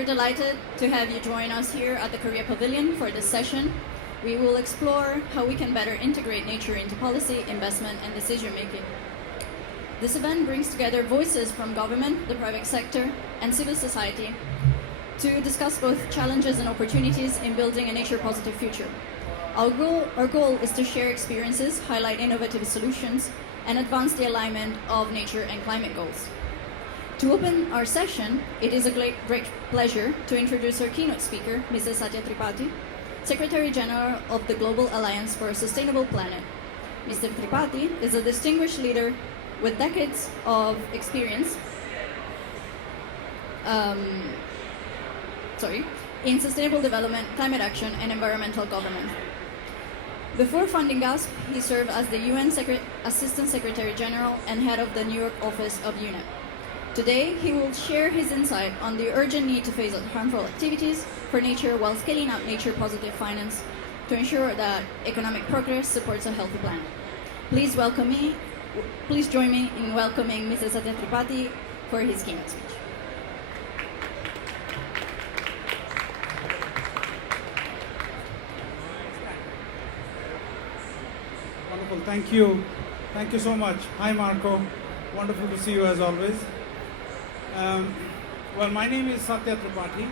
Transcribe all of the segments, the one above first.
We're delighted to have you join us here at the Korea Pavilion for this session. We will explore how we can better integrate nature into policy, investment, and decision making. This event brings together voices from government, the private sector, and civil society to discuss both challenges and opportunities in building a nature-positive future. Our goal is to share experiences, highlight innovative solutions, and advance the alignment of nature and climate goals. To open our session, it is a great pleasure to introduce our keynote speaker, Mrs. Satya Tripathi, Secretary General of the Global Alliance for a Sustainable Planet. Mr. Tripathi is a distinguished leader with decades of experience in sustainable development, climate action, and environmental governance. Before founding GASP, he served as the UN Assistant Secretary General and head of the New York office of UNEP. Today, he will share his insight on the urgent need to phase out harmful activities for nature while scaling up nature-positive finance to ensure that economic progress supports a healthy planet. Please join me in welcoming Mr. Satya Tripathi for his keynote speech. Wonderful, thank you. Thank you so much. Hi, Marco. Wonderful to see you as always. Well, my name is Satya Tripathi.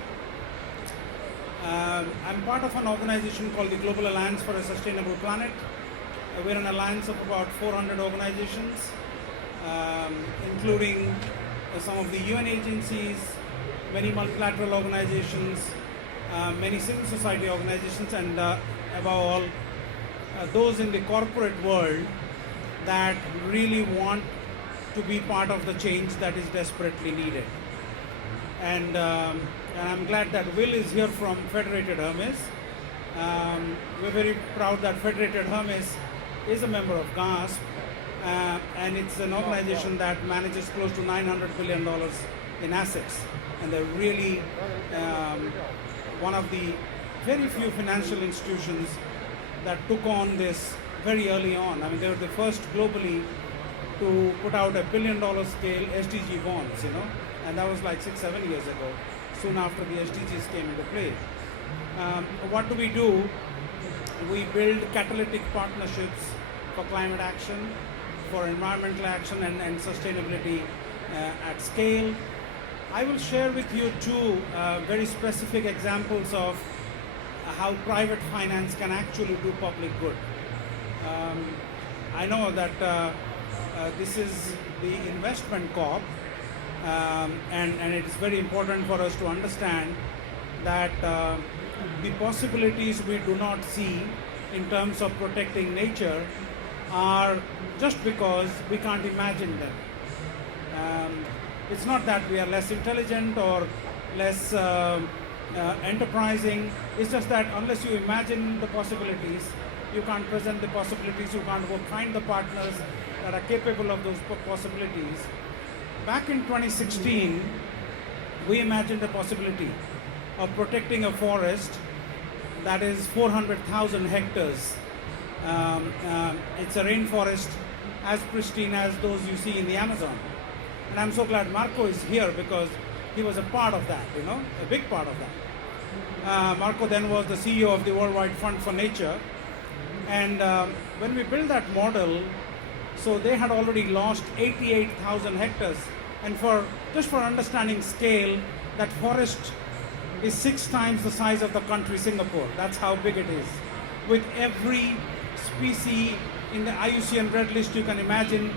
I'm part of an organization called the Global Alliance for a Sustainable Planet. We're an alliance of about 400 organizations, including some of the UN agencies, many multilateral organizations, many civil society organizations, and above all, those in the corporate world that really want to be part of the change that is desperately needed. And I'm glad that Will is here from Federated Hermes. We're very proud that Federated Hermes is a member of GASP, and it's an organization that manages close to $900 billion in assets. And they're really one of the very few financial institutions that took on this very early on. I mean, they were the first globally to put out $1 billion scale SDG bonds, and that was like 6-7 years ago, soon after the SDGs came into play. What do? We build catalytic partnerships for climate action, for environmental action and sustainability at scale. I will share with you two very specific examples of how private finance can actually do public good. I know that this is the investment COP, and it is very important for us to understand that the possibilities we do not see in terms of protecting nature are just because we can't imagine them. It's not that we are less intelligent or less enterprising. It's just that unless you imagine the possibilities, you can't present the possibilities, you can't go find the partners that are capable of those possibilities. Back in 2016, we imagined the possibility of protecting a forest that is 400,000 hectares. It's a rainforest as pristine as those you see in the Amazon. And I'm so glad Marco is here because he was a part of that, a big part of that. Marco then was the CEO of the Worldwide Fund for Nature. And when we built that model, so they had already lost 88,000 hectares. And just for understanding scale, that forest is 6 times the size of the country Singapore. That's how big it is. With every species in the IUCN Red List you can imagine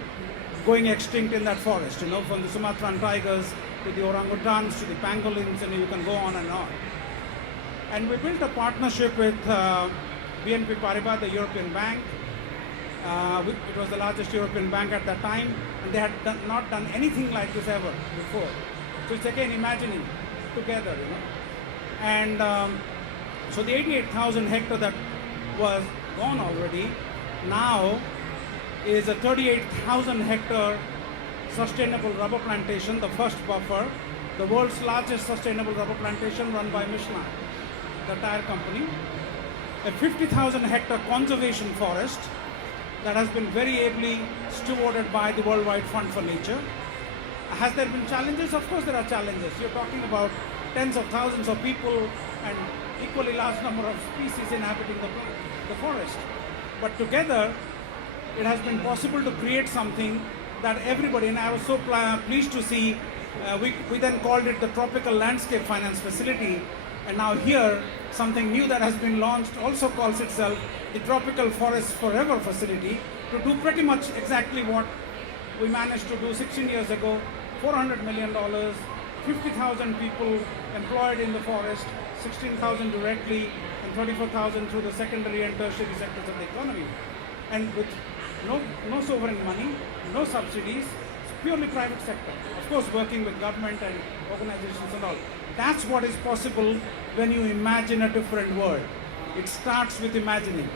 going extinct in that forest, from the Sumatran tigers to the orangutans to the pangolins, and you can go on and on. And we built a partnership with BNP Paribas, the European bank. It was the largest European bank at that time, and they had not done anything like this ever before. So it's again imagining together, And so the 88,000 hectare that was gone already now is a 38,000 hectare sustainable rubber plantation, the first buffer, the world's largest sustainable rubber plantation run by Michelin, the tire company. A 50,000 hectare conservation forest that has been very ably stewarded by the Worldwide Fund for Nature. Has there been challenges? Of course there are challenges. You're talking about tens of thousands of people and equally large number of species inhabiting the forest. But together, it has been possible to create something that everybody, and I was so pleased to see, we then called it the Tropical Landscape Finance Facility, and now here, something new that has been launched also calls itself the Tropical Forest Forever Facility, to do pretty much exactly what we managed to do 16 years ago. $400 million, 50,000 people employed in the forest, 16,000 directly, and 34,000 through the secondary and tertiary sectors of the economy. And with no sovereign money, no subsidies, it's purely private sector. Of course, working with government and organizations and all. That's what is possible when you imagine a different world. It starts with imagining.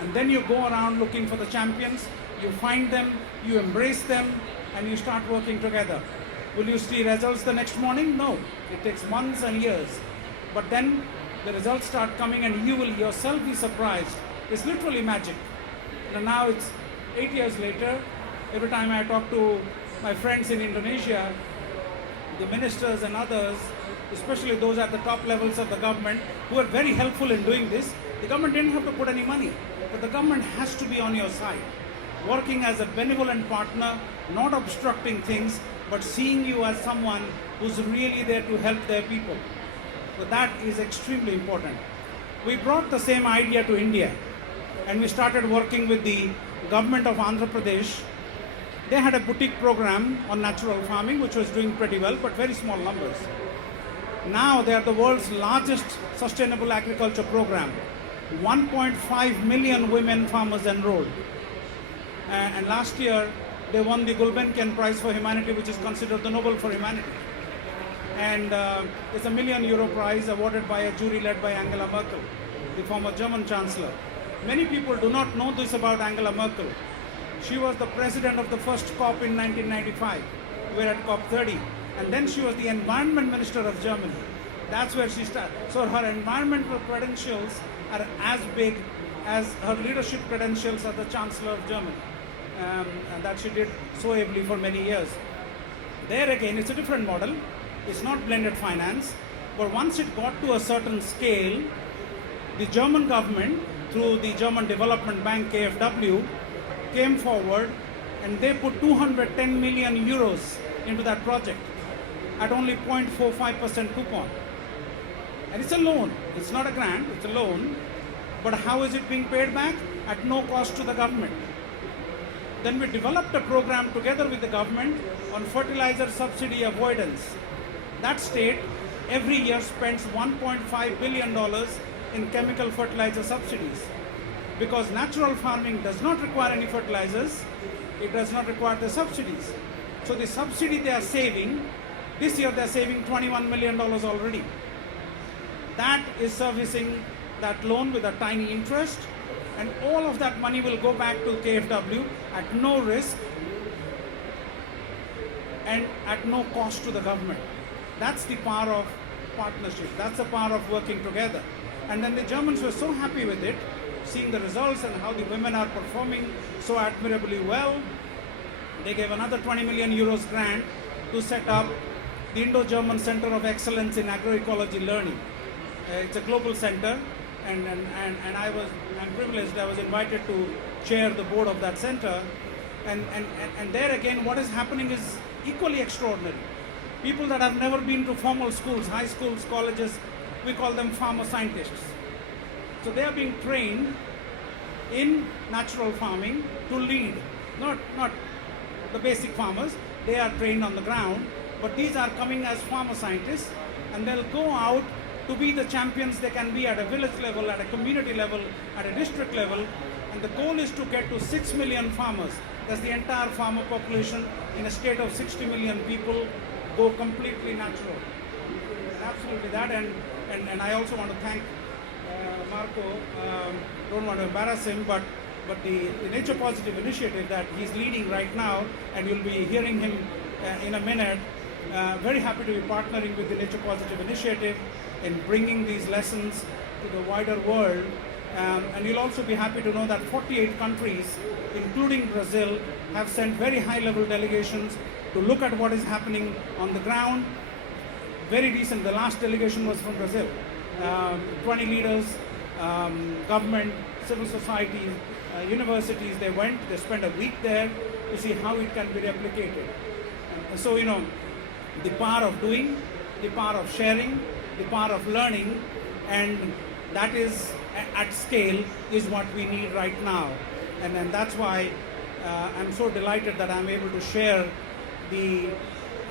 And then you go around looking for the champions, you find them, you embrace them, and you start working together. Will you see results the next morning? No. It takes months and years. But then the results start coming and you will yourself be surprised. It's literally magic. And now it's 8 years later. Every time I talk to my friends in Indonesia, the ministers and others, especially those at the top levels of the government, who are very helpful in doing this, the government didn't have to put any money, but the government has to be on your side, working as a benevolent partner, not obstructing things, but seeing you as someone who's really there to help their people. So that is extremely important. We brought the same idea to India, and we started working with the government of Andhra Pradesh. They had a boutique program on natural farming, which was doing pretty well, but very small numbers. Now they are the world's largest sustainable agriculture program. 1.5 million women farmers enrolled. And last year, they won the Gulbenkian Prize for Humanity, which is considered the Nobel for Humanity. And it's a €1 million prize awarded by a jury led by Angela Merkel, the former German Chancellor. Many people do not know this about Angela Merkel. She was the president of the first COP in 1995. We're at COP30. And then she was the environment minister of Germany. That's where she started. So her environmental credentials are as big as her leadership credentials as the Chancellor of Germany. And that she did so ably for many years. There again, it's a different model. It's not blended finance. But once it got to a certain scale, the German government, through the German Development Bank, KfW, came forward and they put 210 million euros into that project at only 0.45% coupon. And it's a loan. It's not a grant, it's a loan. But how is it being paid back? At no cost to the government. Then we developed a program together with the government on fertilizer subsidy avoidance. That state every year spends $1.5 billion in chemical fertilizer subsidies. Because natural farming does not require any fertilizers, it does not require the subsidies. So the subsidy they are saving, this year they are saving $21 million already. That is servicing that loan with a tiny interest, and all of that money will go back to KfW at no risk and at no cost to the government. That's the power of partnership. That's the power of working together. And then the Germans were so happy with it, seeing the results and how the women are performing so admirably well. They gave another 20 million euros grant to set up the Indo-German Center of Excellence in Agroecology Learning. It's a global center, and I'm privileged. I was invited to chair the board of that center. And there again, what is happening is equally extraordinary. People that have never been to formal schools, high schools, colleges, we call them farmer scientists. So they are being trained in natural farming to lead, not the basic farmers. They are trained on the ground, but these are coming as farmer scientists, and they'll go out to be the champions they can be at a village level, at a community level, at a district level. And the goal is to get to 6 million farmers. That's the entire farmer population in a state of 60 million people, go completely natural. Absolutely that. And I also want to thank Marco, don't want to embarrass him, but the Nature Positive initiative that he's leading right now, and you'll be hearing him in a minute. Very happy to be partnering with the Nature Positive initiative in bringing these lessons to the wider world. And you'll also be happy to know that 48 countries, including Brazil, have sent very high-level delegations to look at what is happening on the ground. very recent, the last delegation was from Brazil. 20 leaders, government, civil society, universities, they went, they spent a week there to see how it can be replicated. And so, the power of doing, the power of sharing, the power of learning, and that is at scale is what we need right now. And that's why I'm so delighted that I'm able to share the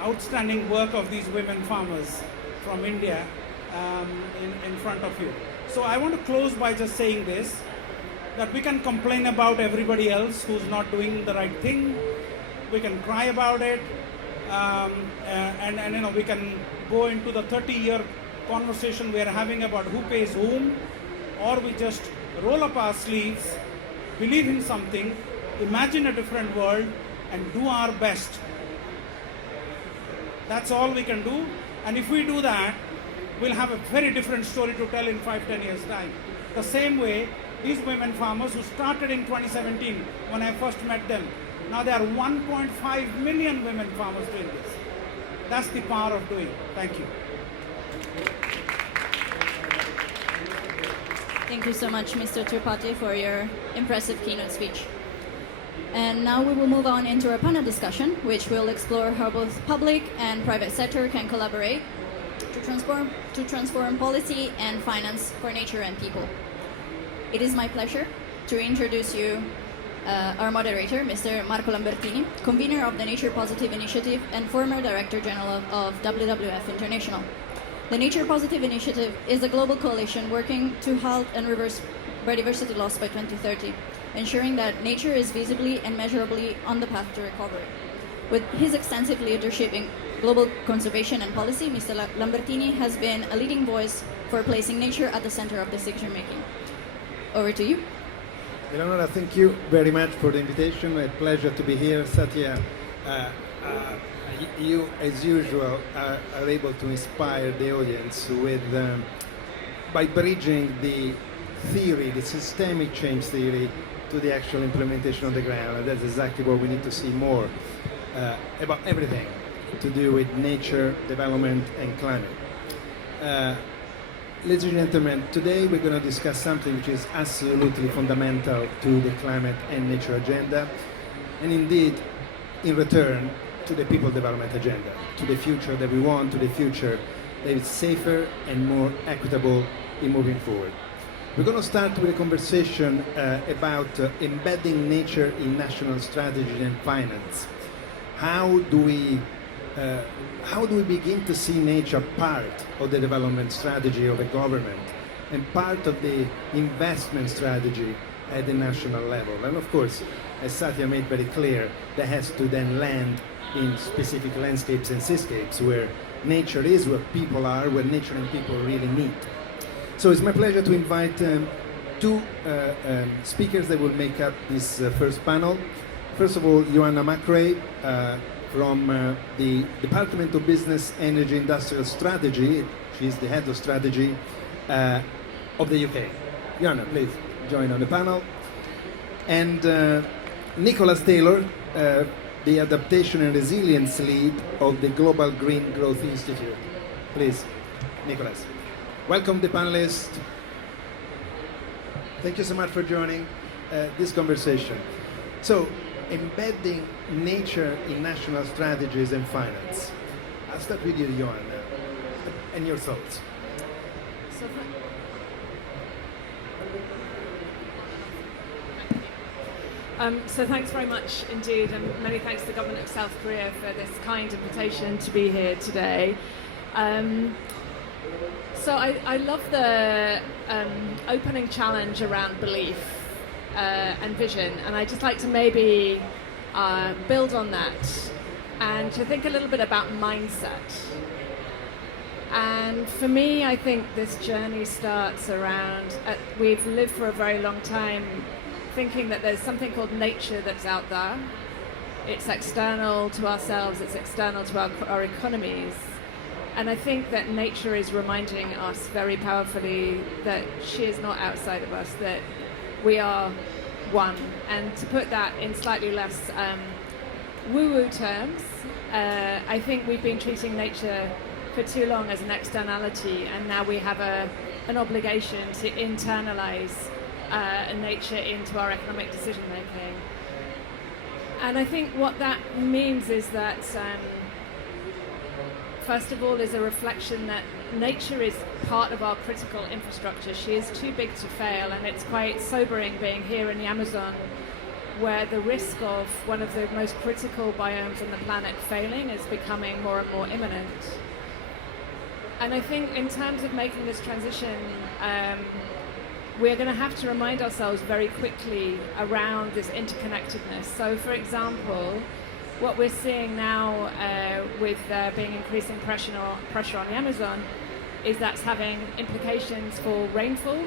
outstanding work of these women farmers from India in front of you. So I want to close by just saying this, that we can complain about everybody else who's not doing the right thing. We can cry about it, and we can go into the 30-year conversation we are having about who pays whom, or we just roll up our sleeves, believe in something, imagine a different world, and do our best. That's all we can do. And if we do that, we'll have a very different story to tell in 5-10 years' time. The same way, these women farmers who started in 2017, when I first met them, now there are 1.5 million women farmers doing this. That's the power of doing. Thank you. Thank you so much, Mr. Tripathi, for your impressive keynote speech. And now we will move on into our panel discussion, which will explore how both public and private sector can collaborate to transform policy and finance for nature and people. It is my pleasure to introduce you our moderator, Mr. Marco Lambertini, convener of the Nature Positive Initiative and former Director General of WWF International. The Nature Positive Initiative is a global coalition working to halt and reverse biodiversity loss by 2030, ensuring that nature is visibly and measurably on the path to recovery. With his extensive leadership in global conservation and policy, Mr. Lambertini has been a leading voice for placing nature at the center of decision-making. Over to you. Eleonora, thank you very much for the invitation. A pleasure to be here. Satya, you, as usual, are able to inspire the audience with by bridging the theory, the systemic change theory, to the actual implementation on the ground. And that's exactly what we need to see more about everything to do with nature, development, and climate. Ladies and gentlemen, today we're going to discuss something which is absolutely fundamental to the climate and nature agenda, and indeed, in return, to the people development agenda, to the future that we want, to the future that is safer and more equitable in moving forward. We're going to start with a conversation about embedding nature in national strategy and finance. How do we begin to see nature part of the development strategy of a government and part of the investment strategy at the national level? And of course, as Satya made very clear, that has to then land in specific landscapes and seascapes where nature is, where people are, where nature and people really meet. So it's my pleasure to invite two speakers that will make up this first panel. First of all, Joanna McRae from the Department of Business, Energy, Industrial Strategy. She's the head of strategy of the UK. Joanna, please join on the panel. And Nicholas Taylor, the Adaptation and Resilience Lead of the Global Green Growth Institute. Please, Nicholas. Welcome the panelists. Thank you so much for joining this conversation. So, embedding nature in national strategies and finance. I'll start with you, Joanna, and your thoughts. So thanks very much indeed, and many thanks to the government of South Korea for this kind invitation to be here today. So I love the opening challenge around belief and vision, and I'd just like to maybe build on that and to think a little bit about mindset. And for me, I think this journey starts around, we've lived for a very long time thinking that there's something called nature that's out there. It's external to ourselves, it's external to our economies. And I think that nature is reminding us very powerfully that she is not outside of us, that we are one. And to put that in slightly less woo-woo terms, I think we've been treating nature for too long as an externality, and now we have an obligation to internalize nature into our economic decision making. And I think what that means is that, first of all, is a reflection that nature is part of our critical infrastructure. She is too big to fail, and it's quite sobering being here in the Amazon, where the risk of one of the most critical biomes on the planet failing is becoming more and more imminent. And I think in terms of making this transition, we're going to have to remind ourselves very quickly around this interconnectedness. So, for example, what we're seeing now with being increasing pressure on the Amazon is that's having implications for rainfall,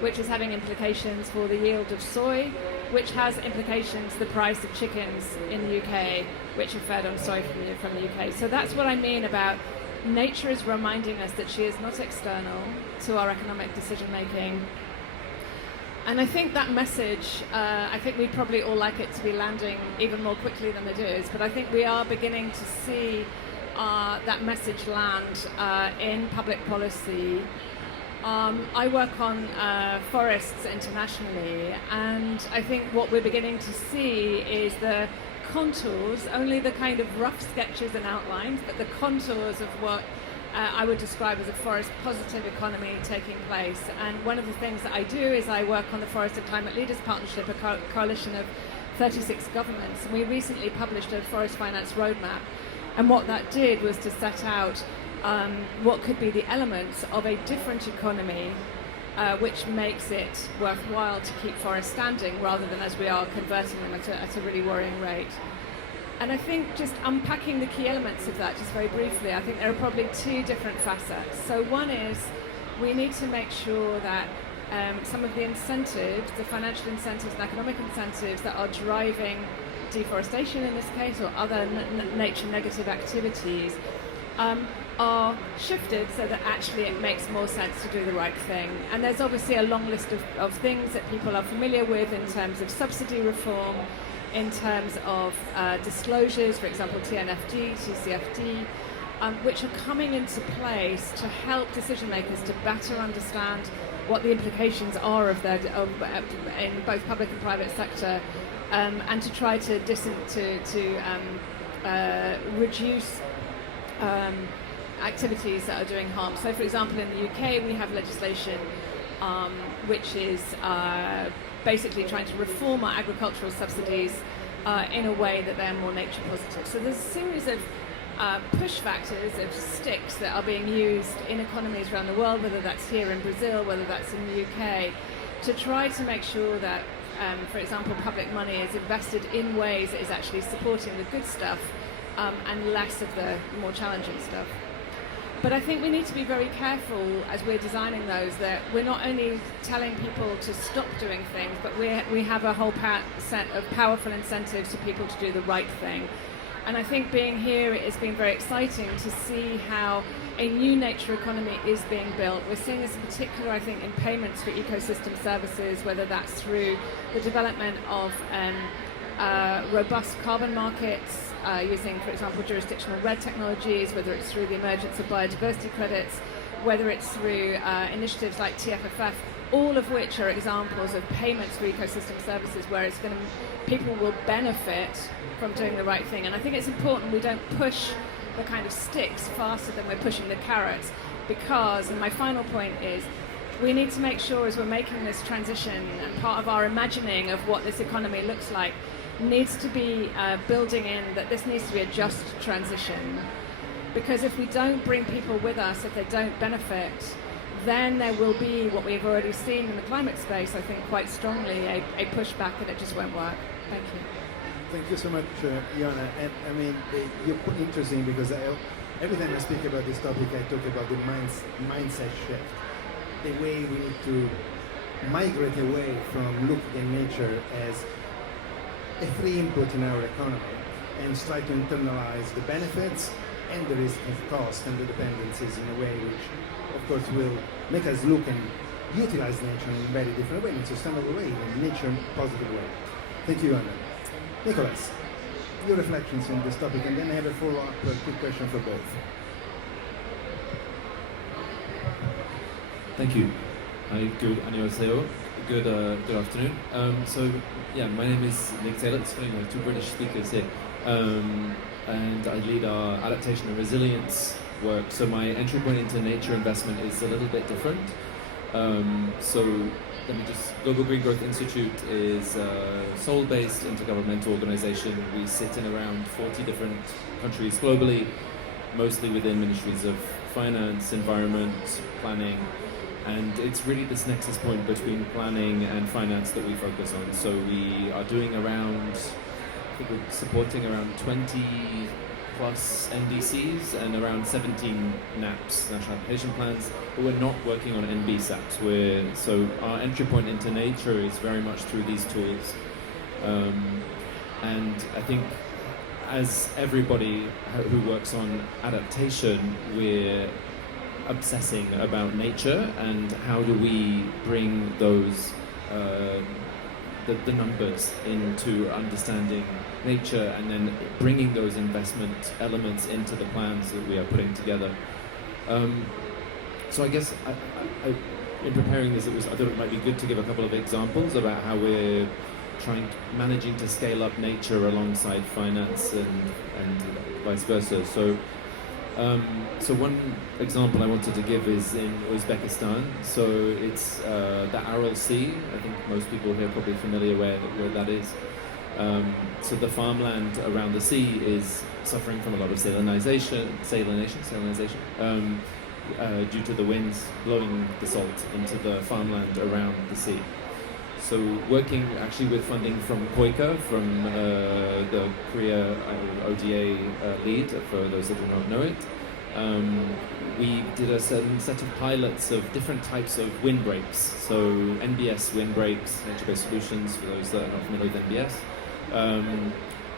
which is having implications for the yield of soy, which has implications for the price of chickens in the UK, which are fed on soy from the UK. So that's what I mean about nature is reminding us that she is not external to our economic decision making. And I think that message, I think we'd probably all like it to be landing even more quickly than it is, but I think we are beginning to see that message land in public policy. I work on forests internationally, and I think what we're beginning to see is the contours, only the kind of rough sketches and outlines, but the contours of what I would describe as a forest positive economy taking place. And one of the things that I do is I work on the Forest and Climate Leaders Partnership, a coalition of 36 governments, and we recently published a forest finance roadmap. And what that did was to set out what could be the elements of a different economy which makes it worthwhile to keep forests standing rather than as we are converting them at a really worrying rate. And I think just unpacking the key elements of that just very briefly, I think there are probably two different facets. So one is we need to make sure that some of the incentives, the financial incentives and economic incentives that are driving deforestation in this case or other nature negative activities are shifted so that actually it makes more sense to do the right thing. And there's obviously a long list of things that people are familiar with in terms of subsidy reform, in terms of disclosures, for example, TNFD, TCFD, which are coming into place to help decision makers to better understand what the implications are of their in both public and private sector, and to try to reduce activities that are doing harm. So, for example, in the UK, we have legislation which is basically trying to reform our agricultural subsidies in a way that they're more nature positive. So there's a series of push factors, of sticks that are being used in economies around the world, whether that's here in Brazil, whether that's in the UK, to try to make sure that, for example, public money is invested in ways that is actually supporting the good stuff and less of the more challenging stuff. But I think we need to be very careful as we're designing those that we're not only telling people to stop doing things, but we have a whole set of powerful incentives for people to do the right thing. And I think being here, it has been very exciting to see how a new nature economy is being built. We're seeing this in particular, I think, in payments for ecosystem services, whether that's through the development of robust carbon markets, using, for example, jurisdictional red technologies, whether it's through the emergence of biodiversity credits, whether it's through initiatives like TFFF, all of which are examples of payments for ecosystem services where it's going to, people will benefit from doing the right thing. And I think it's important we don't push the kind of sticks faster than we're pushing the carrots, because, and my final point is, we need to make sure as we're making this transition, and part of our imagining of what this economy looks like needs to be building in that this needs to be a just transition. Because if we don't bring people with us, if they don't benefit, then there will be what we've already seen in the climate space, I think quite strongly, a pushback, and it just won't work. Thank you. Thank you so much, Iona. And I mean, you're interesting because every time I speak about this topic, I talk about the mindset shift. The way we need to migrate away from looking at nature as a free input in our economy and try to internalize the benefits and the risk of cost and the dependencies in a way which, of course, will make us look and utilize nature in a very different way, in a sustainable way, in a nature-positive way. Thank you, Anna. Nicholas, your reflections on this topic, and then I have a follow-up quick question for both. Thank you. Hi, good annyeonghaseyo. Good afternoon. My name is Nick Taylor. It's funny, we have two British speakers here. And I lead our adaptation and resilience work. So my entry point into nature investment is a little bit different. Global Green Growth Institute is a Seoul-based intergovernmental organization. We sit in around 40 different countries globally, mostly within ministries of finance, environment, planning, and it's really this nexus point between planning and finance that we focus on. So we are doing around, I think we're supporting around 20 plus NDCs and around 17 NAPs, National Application Plans, but we're not working on NBSAPs. So our entry point into nature is very much through these tools. And I think as everybody who works on adaptation, we're obsessing about nature and how do we bring those the numbers into understanding nature and then bringing those investment elements into the plans that we are putting together. So I guess in preparing this, I thought it might be good to give a couple of examples about how we're managing to scale up nature alongside finance and vice versa. So one example I wanted to give is in Uzbekistan. So it's the Aral Sea. I think most people here are probably familiar where that is. So the farmland around the sea is suffering from a lot of salinization due to the winds blowing the salt into the farmland around the sea. So working actually with funding from KOICA, from the Korea ODA lead, for those that do not know it, we did a certain set of pilots of different types of windbreaks. So NBS windbreaks, nature-based solutions, for those that are not familiar with NBS,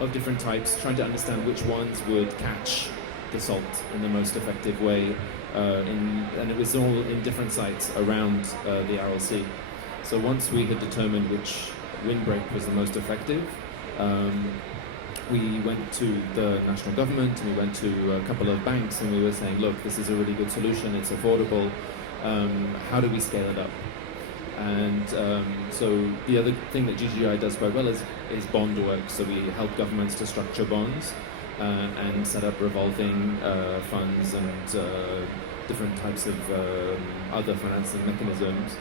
of different types, trying to understand which ones would catch the salt in the most effective way. And it was all in different sites around the Aral Sea. So once we had determined which windbreak was the most effective, we went to the national government and we went to a couple of banks and we were saying, look, this is a really good solution, it's affordable, how do we scale it up? And so the other thing that GGI does quite well is bond work. So we help governments to structure bonds and set up revolving funds and different types of other financing mechanisms.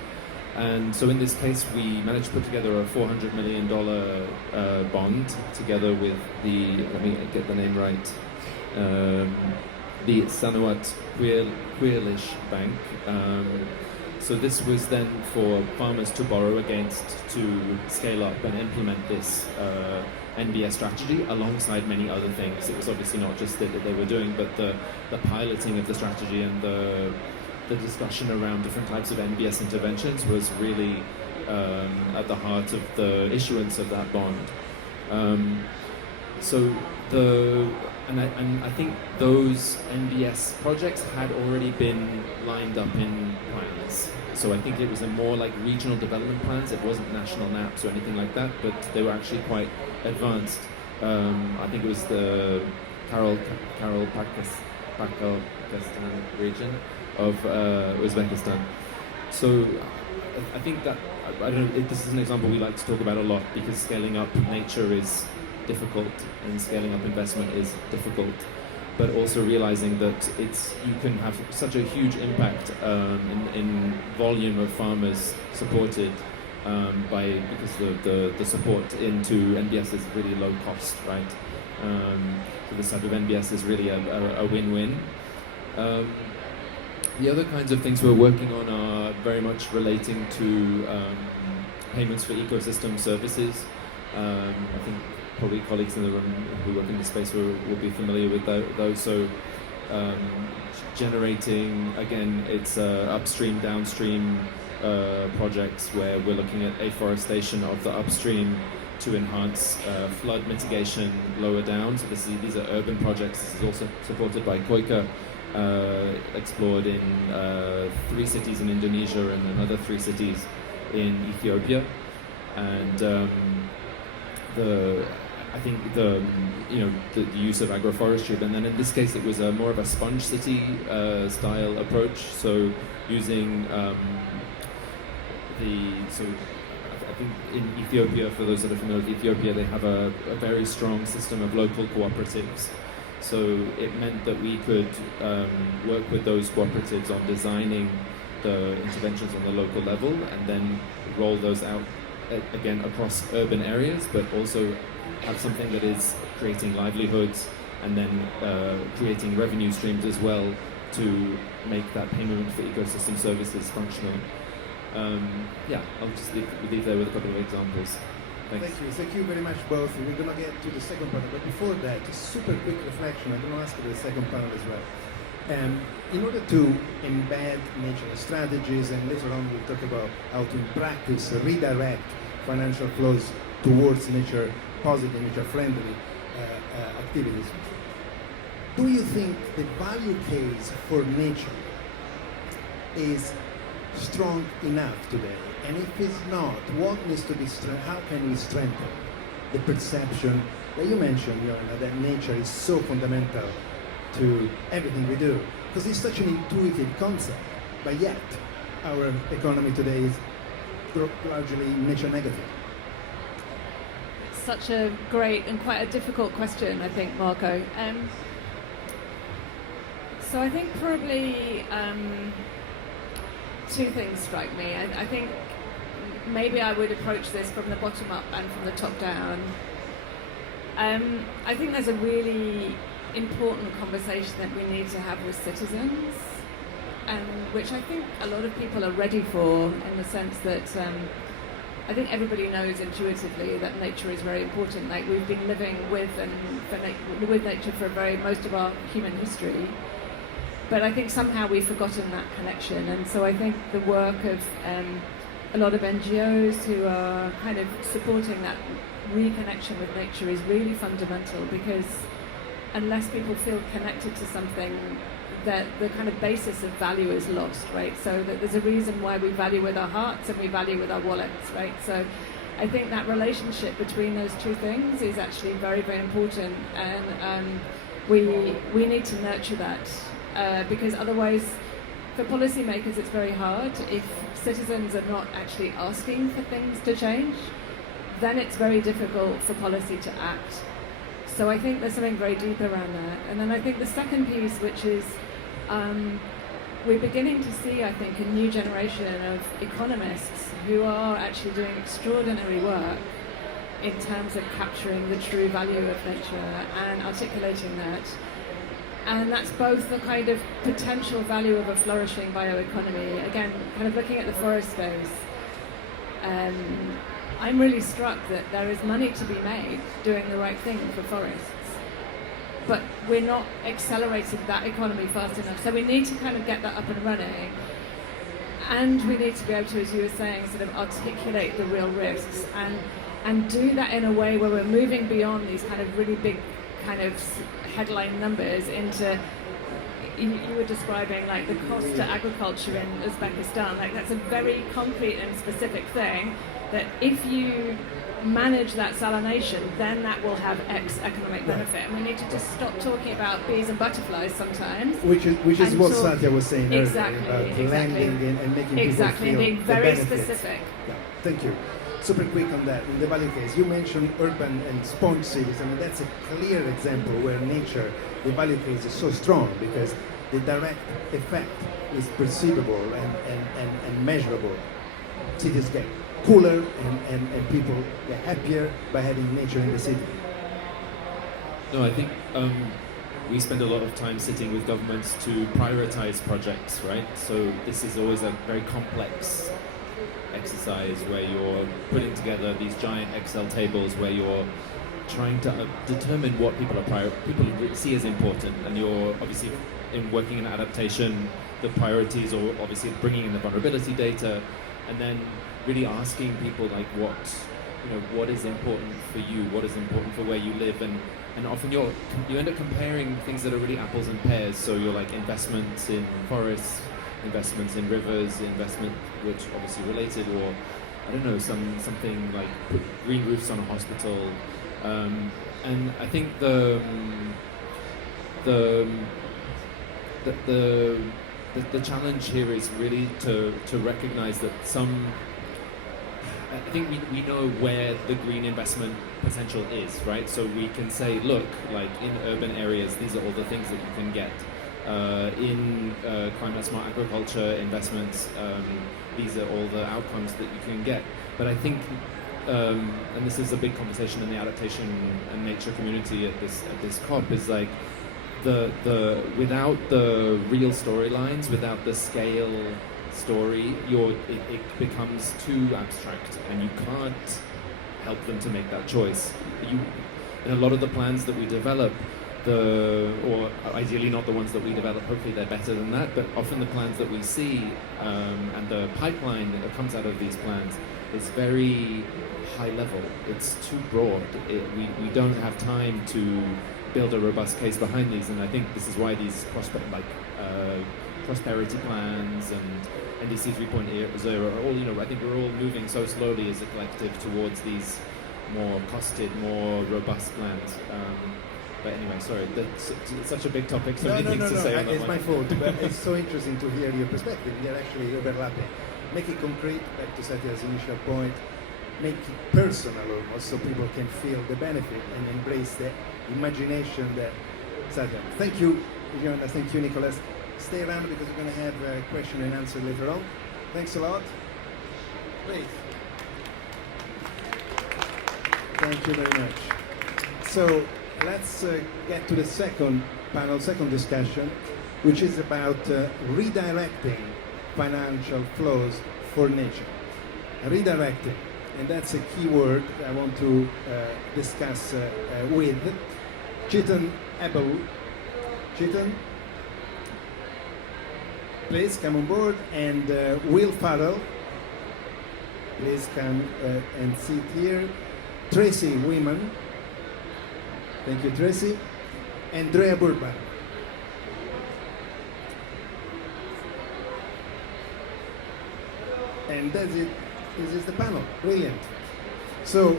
And so in this case, we managed to put together a $400 million bond together with let me get the name right, the Sanuat Quirlish Bank. So this was then for farmers to borrow against to scale up and implement this NBS strategy alongside many other things. It was obviously not just that they were doing, but the piloting of the strategy and the discussion around different types of NBS interventions was really at the heart of the issuance of that bond. I think those NBS projects had already been lined up in plans. So I think it was a more like regional development plans. It wasn't national NAPs or anything like that, but they were actually quite advanced. I think it was the Pakistan region of Uzbekistan. So I think that, I don't know, this is an example we like to talk about a lot because scaling up nature is difficult and scaling up investment is difficult, but also realizing that you can have such a huge impact in volume of farmers supported because the support into NBS is really low cost, right? So this type of NBS is really a win-win. The other kinds of things we're working on are very much relating to payments for ecosystem services. I think probably colleagues in the room who work in this space will be familiar with those. So generating, again, it's upstream, downstream projects where we're looking at afforestation of the upstream to enhance flood mitigation lower down. So these are urban projects. This is also supported by KOICA, explored in 3 cities in Indonesia and another 3 cities in Ethiopia. And I I think the use of agroforestry, and then in this case it was more of a sponge city style approach. So using I think in Ethiopia, for those that are familiar with Ethiopia, they have a very strong system of local cooperatives. So it meant that we could work with those cooperatives on designing the interventions on the local level and then roll those out again across urban areas, but also have something that is creating livelihoods and then creating revenue streams as well to make that payment for ecosystem services functional. I'll just leave there with a couple of examples. Thanks. Thank you very much both. We're going to get to the second panel, but before that, a super quick reflection. I'm going to ask you the second panel as well. In order to embed nature strategies, and later on we'll talk about how to in practice redirect financial flows towards nature positive, nature friendly activities, do you think the value case for nature is strong enough today? And if it's not, what needs to be how can we strengthen the perception that you mentioned, Joanna, that nature is so fundamental to everything we do? Because it's such an intuitive concept, but yet our economy today is largely nature negative. Such a great and quite a difficult question, I think, Marco. So I think probably two things strike me. I think maybe I would approach this from the bottom up and from the top down. I think there's a really important conversation that we need to have with citizens, and which I think a lot of people are ready for, in the sense that I think everybody knows intuitively that nature is very important. Like, we've been living with nature for most of our human history, but I think somehow we've forgotten that connection. And so I think the work of a lot of NGOs who are kind of supporting that reconnection with nature is really fundamental, because unless people feel connected to something, that the kind of basis of value is lost, right? So that there's a reason why we value with our hearts and we value with our wallets, right? So I think that relationship between those two things is actually very, very important, and we need to nurture that, because otherwise, for policymakers, it's very hard. If citizens are not actually asking for things to change, then it's very difficult for policy to act. So I think there's something very deep around that. And then I think the second piece, which is we're beginning to see, I think, a new generation of economists who are actually doing extraordinary work in terms of capturing the true value of nature and articulating that. And that's both the kind of potential value of a flourishing bioeconomy. Again, kind of looking at the forest days, I'm really struck that there is money to be made doing the right thing for forests, but we're not accelerating that economy fast enough. So we need to kind of get that up and running, and we need to be able to, as you were saying, sort of articulate the real risks and do that in a way where we're moving beyond these kind of really big kind of headline numbers into, you were describing like the cost to agriculture in Uzbekistan. Like, that's a very concrete and specific thing that if you manage that salination, then that will have X economic benefit. And we need to just stop talking about bees and butterflies sometimes. Which is what Satya was saying earlier, about landing and making people feel and being the very benefits. specific. Yeah, thank you. Super quick on that. In the value case, you mentioned urban and sponge cities. I mean, that's a clear example where nature, the value case is so strong because the direct effect is perceivable and measurable. Cities get cooler and people get happier by having nature in the city. No, I think we spend a lot of time sitting with governments to prioritize projects, right? So this is always a very complex exercise where you're putting together these giant Excel tables where you're trying to determine what people see as important, and you're obviously in working in adaptation, the priorities, or obviously bringing in the vulnerability data, and then really asking people like what is important for you, what is important for where you live, and often you end up comparing things that are really apples and pears. So you're like investments in forests, investments in rivers, investment which obviously related, or I don't know, something like put green roofs on a hospital, And I think the challenge here is really to recognize that I think we know where the green investment potential is, right? So we can say, look, like in urban areas, these are all the things that you can get. In climate smart agriculture investments, these are all the outcomes that you can get. But I think, and this is a big conversation in the adaptation and nature community at this COP, is like without the real storylines, without the scale story, it becomes too abstract, and you can't help them to make that choice. In a lot of the plans that we develop, or ideally not the ones that we develop, hopefully they're better than that, but often the plans that we see and the pipeline that comes out of these plans is very high level. It's too broad. We don't have time to build a robust case behind these, and I think this is why these prosperity plans and NDC 3.0 are all, I think we're all moving so slowly as a collective towards these more costed, more robust plans. But anyway, sorry, it's such a big topic, so many things to say on that it's one. my fault, but it's so interesting to hear your perspective. They're actually overlapping. Make it concrete, back to Satya's initial point, make it personal almost, so people can feel the benefit and embrace the imagination that Satya. Thank you, Jonas. Thank you, Nicholas. Stay around because we're going to have a question and answer later on. Thanks a lot. Please. Thank you very much. So let's get to the second panel, second discussion, which is about redirecting financial flows for nature. Redirecting, and that's a key word I want to discuss with Chetan Abel. Chetan, please come on board, and Will Farrell, please come and sit here. Tracy Wiman, thank you, Tracy. Andrea Burban. And that's it. This is the panel. Brilliant. So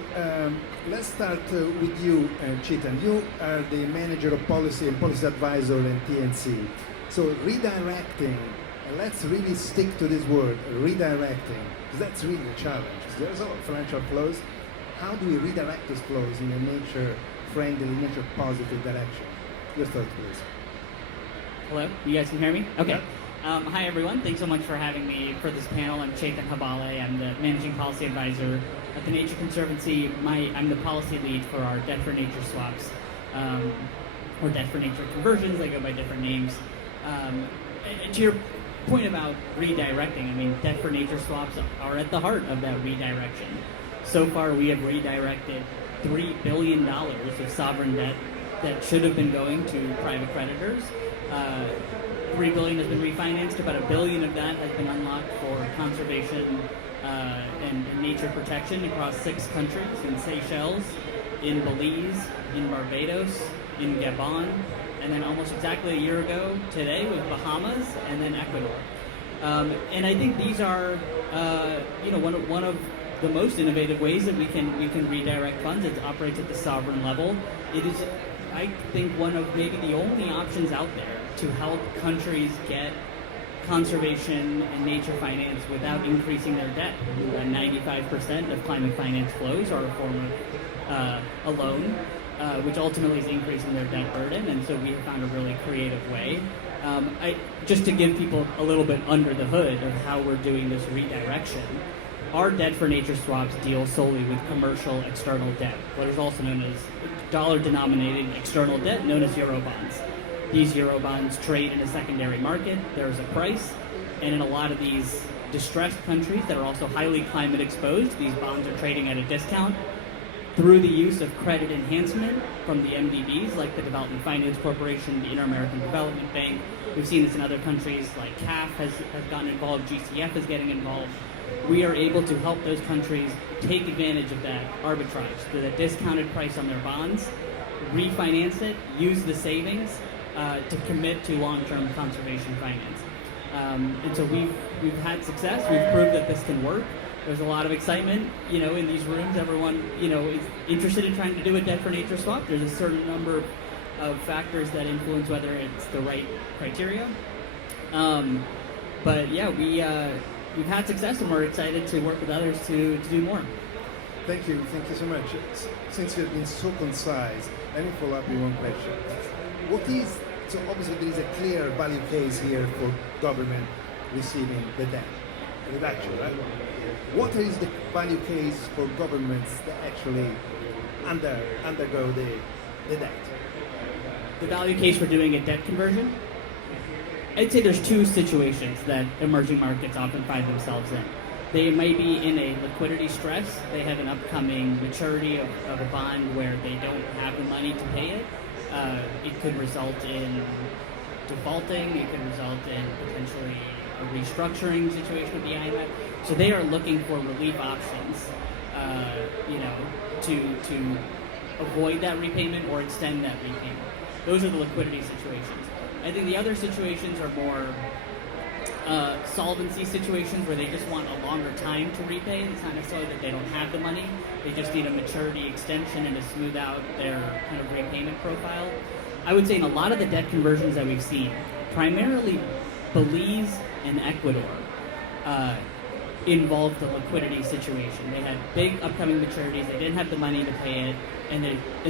let's start with you, Chetan. You are the manager of policy and policy advisor in TNC. So redirecting, let's really stick to this word, redirecting, because that's really the challenge. There's a lot of financial flows. How do we redirect those flows in a nature-friendly, nature-positive direction? Your thoughts, please. Hello, you guys can hear me? Okay. Yeah. Hi everyone, thanks so much for having me for this panel. I'm Chetan Habale, I'm the Managing Policy Advisor at the Nature Conservancy. I'm the policy lead for our Debt for Nature swaps, or Debt for Nature conversions, they go by different names. And to your point about redirecting, I mean, Debt for Nature swaps are at the heart of that redirection. So far we have redirected $3 billion of sovereign debt that should have been going to private creditors. $3 billion has been refinanced, about $1 billion of that has been unlocked for conservation and nature protection across 6 countries, in Seychelles, in Belize, in Barbados, in Gabon, and then almost exactly a year ago today with Bahamas, and then Ecuador. And I think these are one of the most innovative ways that we can redirect funds. It operates at the sovereign level. It is, I think, one of maybe the only options out there to help countries get conservation and nature finance without increasing their debt. 95% of climate finance flows are a form of a loan, which ultimately is increasing their debt burden, and so we have found a really creative way. Just to give people a little bit under the hood of how we're doing this redirection, our Debt for Nature swaps deal solely with commercial external debt, what is also known as dollar-denominated external debt, known as Eurobonds. These Eurobonds trade in a secondary market. There's a price, and in a lot of these distressed countries that are also highly climate exposed, these bonds are trading at a discount. Through the use of credit enhancement from the MDBs, like the Development Finance Corporation, the Inter-American Development Bank, we've seen this in other countries, like CAF has gotten involved, GCF is getting involved. We are able to help those countries take advantage of that arbitrage, the discounted price on their bonds, refinance it, use the savings to commit to long-term conservation finance. And so we've had success. We've proved that this can work. There's a lot of excitement, in these rooms. Everyone, is interested in trying to do a debt for nature swap. There's a certain number of factors that influence whether it's the right criteria. But yeah, we've had success, and we're excited to work with others to do more. Thank you so much. Since you've been so concise, let me follow up with one question. So obviously there is a clear value case here for government receiving the debt reduction, right? What is the value case for governments that actually undergo the debt? The value case for doing a debt conversion? I'd say there's two situations that emerging markets often find themselves in. They may be in a liquidity stress. They have an upcoming maturity of a bond where they don't have the money to pay it. It could result in defaulting. It could result in potentially a restructuring situation with the IMF. So they are looking for relief options, to avoid that repayment or extend that repayment. Those are the liquidity situations. I think the other situations are more solvency situations where they just want a longer time to repay. It's not necessarily that they don't have the money. They just need a maturity extension and to smooth out their kind of repayment profile. I would say in a lot of the debt conversions that we've seen, primarily Belize and Ecuador involved the liquidity situation. They had big upcoming maturities. They didn't have the money to pay it, and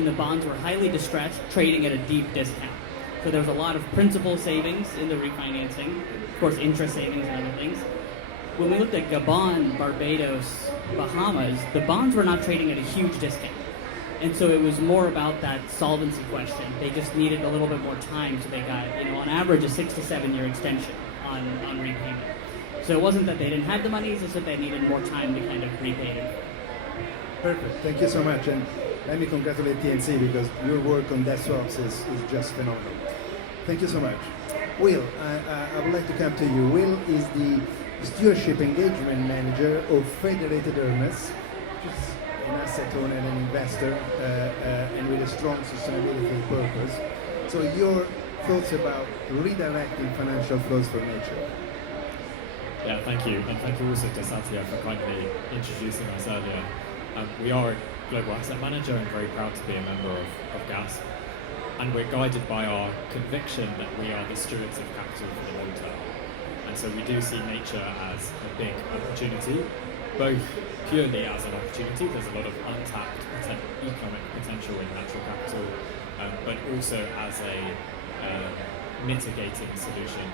the bonds were highly distressed, trading at a deep discount. So there was a lot of principal savings in the refinancing, of course interest savings and other things. When we looked at Gabon, Barbados, Bahamas, the bonds were not trading at a huge discount. And so it was more about that solvency question. They just needed a little bit more time, so they got, on average, a 6 to 7 year extension on repayment. So it wasn't that they didn't have the money, it's just that they needed more time to kind of repay it. Perfect. Thank you so much. And let me congratulate TNC because your work on debt swaps is just phenomenal. Thank you so much. Will, I would like to come to you. Will is the Stewardship Engagement Manager of Federated Earners, which is an asset owner and an investor, and with a strong sustainability purpose. So your thoughts about redirecting financial flows for nature? Yeah, thank you. And thank you also to Satya for kindly introducing us earlier. We are a global asset manager and very proud to be a member of GAS. And we're guided by our conviction that we are the stewards of capital for the long term. And so we do see nature as a big opportunity, both purely as an opportunity, there's a lot of untapped economic potential in natural capital, but also as a mitigating solution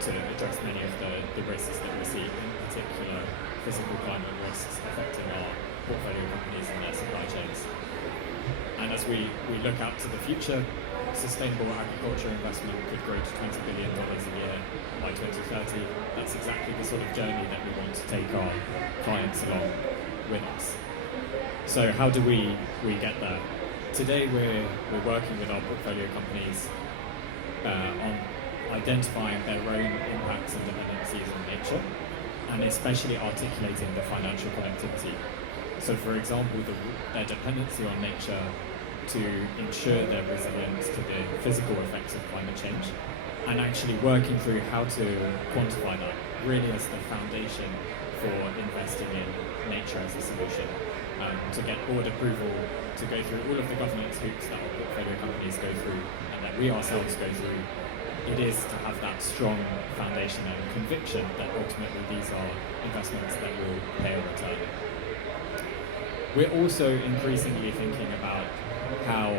to address many of the risks that we see, in particular physical climate risks affecting our portfolio companies and their supply chains. And as we look out to the future, sustainable agriculture investment could grow to $20 billion a year by 2030. That's exactly the sort of journey that we want to take our clients along with us. So how do we get there? Today we're working with our portfolio companies on identifying their own impacts and dependencies on nature, and especially articulating the financial connectivity. So for example, their dependency on nature to ensure their resilience to the physical effects of climate change, and actually working through how to quantify that, really as the foundation for investing in nature as a solution, to get board approval, to go through all of the governance hoops that our portfolio companies go through and that we ourselves go through. It is to have that strong foundation and conviction that ultimately these are investments that will pay a return. We're also increasingly thinking about how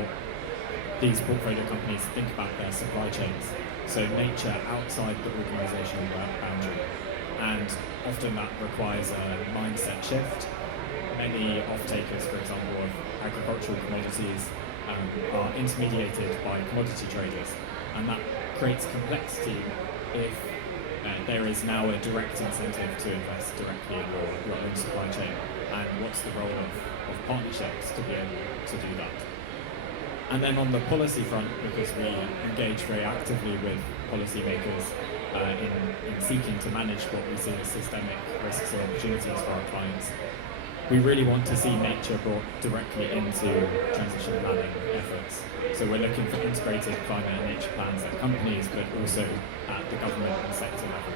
these portfolio companies think about their supply chains, so nature outside the organizational boundary, and often that requires a mindset shift. Many off-takers, for example, of agricultural commodities are intermediated by commodity traders, and that creates complexity if there is now a direct incentive to invest directly in your own supply chain, and what's the role of partnerships to be able to do that. And then on the policy front, because we engage very actively with policymakers in seeking to manage what we see as systemic risks or opportunities for our clients, we really want to see nature brought directly into transition planning efforts. So we're looking for integrated climate and nature plans at companies, but also at the government and sector level.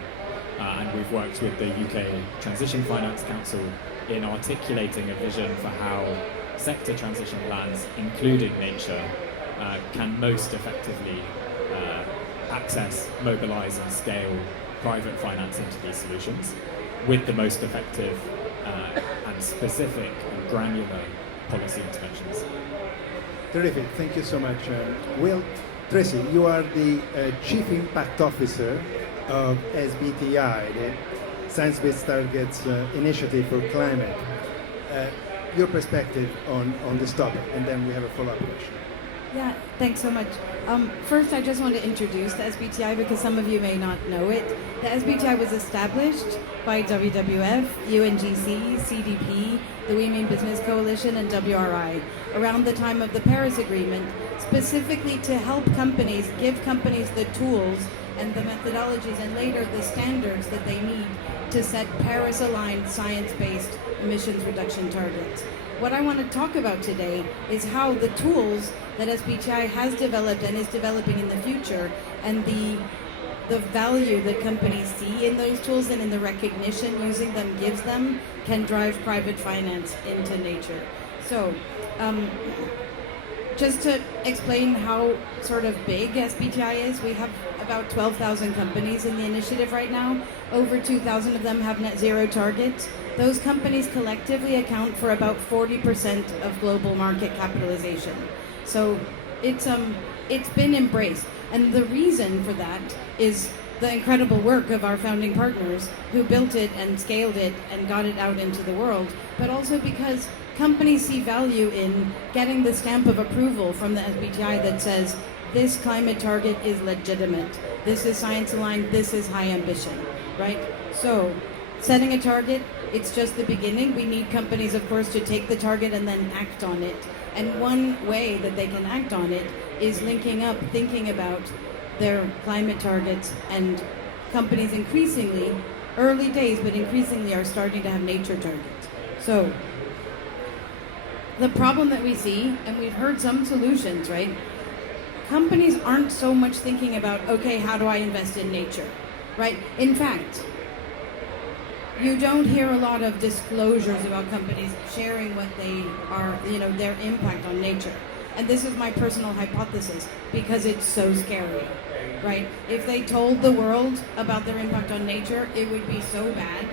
and we've worked with the UK Transition Finance Council in articulating a vision for how sector transition plans, including nature, can most effectively access, mobilise and scale private finance into these solutions with the most effective and specific and granular policy interventions. Terrific, thank you so much. Will, Tracy, you are the Chief Impact Officer of SBTI, the Science Based Targets Initiative for Climate. Your perspective on this topic, and then we have a follow-up question. Yeah, thanks so much. First, I just want to introduce the SBTI because some of you may not know it. The SBTI was established by WWF, UNGC, CDP, the We Mean Business Coalition, and WRI around the time of the Paris Agreement, specifically to help companies, give companies the tools and the methodologies and later the standards that they need to set Paris-aligned science-based emissions reduction targets. What I want to talk about today is how the tools that SBTI has developed and is developing in the future and the value that companies see in those tools and in the recognition using them gives them can drive private finance into nature. So, just to explain how sort of big SBTI is, we have about 12,000 companies in the initiative right now. Over 2,000 of them have net zero targets. Those companies collectively account for about 40% of global market capitalization. So it's been embraced. And the reason for that is the incredible work of our founding partners who built it and scaled it and got it out into the world, but also because companies see value in getting the stamp of approval from the SBTI that says, this climate target is legitimate, this is science aligned, this is high ambition, right? So, setting a target, it's just the beginning. We need companies, of course, to take the target and then act on it. And one way that they can act on it is linking up, thinking about their climate targets, and companies increasingly, early days, but increasingly are starting to have nature targets. So, the problem that we see, and we've heard some solutions, right? Companies aren't so much thinking about, okay, how do I invest in nature, right? In fact, you don't hear a lot of disclosures about companies sharing what they are, their impact on nature. And this is my personal hypothesis because it's so scary, right? If they told the world about their impact on nature, it would be so bad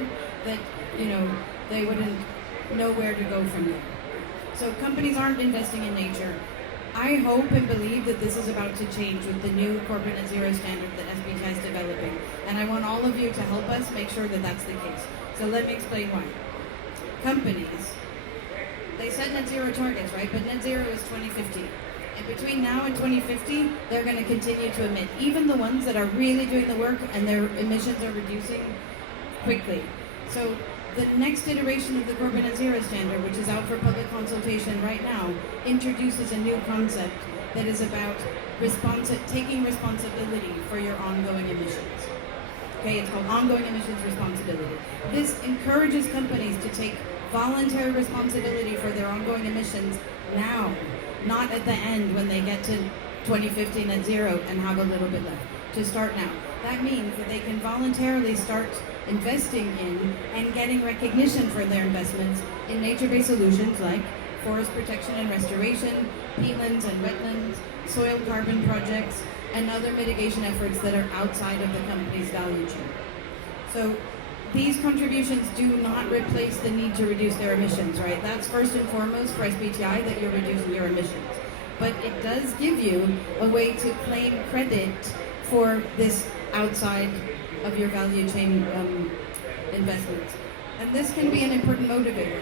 that, they wouldn't know where to go from there. So companies aren't investing in nature. I hope and believe that this is about to change with the new corporate net zero standard that SBTI is developing. And I want all of you to help us make sure that that's the case. So let me explain why. Companies, they set net zero targets, right? But net zero is 2050. And between now and 2050, they're going to continue to emit. Even the ones that are really doing the work and their emissions are reducing quickly. So the next iteration of the corporate net zero standard, which is out for public consultation right now, introduces a new concept that is about taking responsibility for your ongoing emissions. Okay, it's called ongoing emissions responsibility. This encourages companies to take voluntary responsibility for their ongoing emissions now, not at the end when they get to 2050 net zero and have a little bit left. To start now. That means that they can voluntarily start investing in and getting recognition for their investments in nature-based solutions like forest protection and restoration, peatlands and wetlands, soil carbon projects, and other mitigation efforts that are outside of the company's value chain. So these contributions do not replace the need to reduce their emissions, right? That's first and foremost for SBTI that you're reducing your emissions. But it does give you a way to claim credit for this outside of your value chain investments. And this can be an important motivator.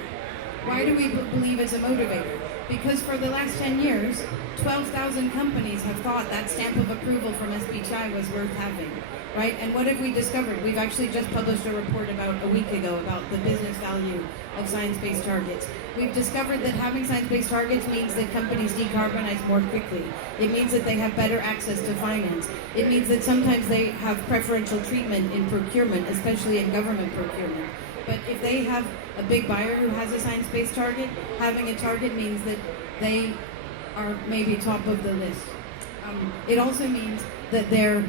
Why do we believe it's a motivator? Because for the last 10 years, 12,000 companies have thought that stamp of approval from SBTI was worth having, right? And what have we discovered? We've actually just published a report about a week ago about the business value of science-based targets. We've discovered that having science-based targets means that companies decarbonize more quickly. It means that they have better access to finance. It means that sometimes they have preferential treatment in procurement, especially in government procurement. But if they have a big buyer who has a science-based target, having a target means that they are maybe top of the list. It also means that their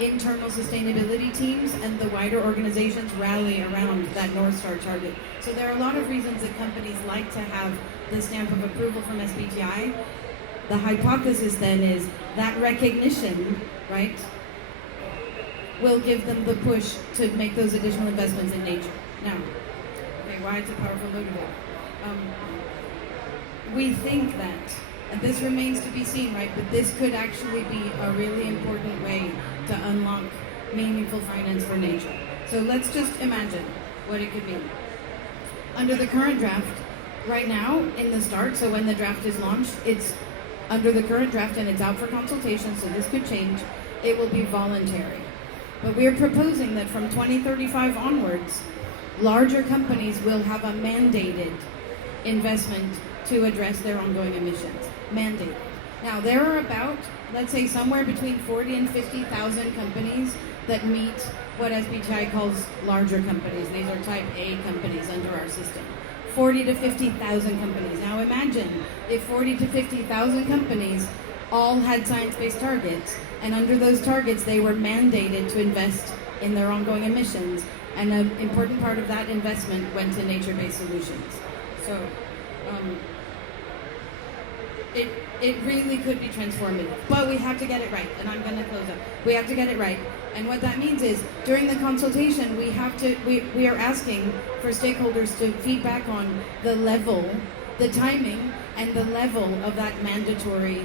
internal sustainability teams and the wider organizations rally around that North Star target. So there are a lot of reasons that companies like to have the stamp of approval from SBTI. The hypothesis then is that recognition, right, will give them the push to make those additional investments in nature. Now, okay, why it's a powerful motivator? We think that, and this remains to be seen, right, but this could actually be a really important way to unlock meaningful finance for nature. So let's just imagine what it could mean. Under the current draft, right now, in the start, so when the draft is launched, it's under the current draft and it's out for consultation, so this could change. It will be voluntary. But we're proposing that from 2035 onwards, larger companies will have a mandated investment to address their ongoing emissions. Mandated. Now, there are about, let's say, somewhere between 40 and 50,000 companies that meet what SBTI calls larger companies. These are type A companies under our system. 40 to 50,000 companies. Now imagine if 40 to 50,000 companies all had science-based targets, and under those targets they were mandated to invest in their ongoing emissions, and an important part of that investment went to nature-based solutions. So it really could be transformative, but we have to get it right, and I'm going to close up. We have to get it right, and what that means is during the consultation we are asking for stakeholders to feedback on the level, the timing, and the level of that mandatory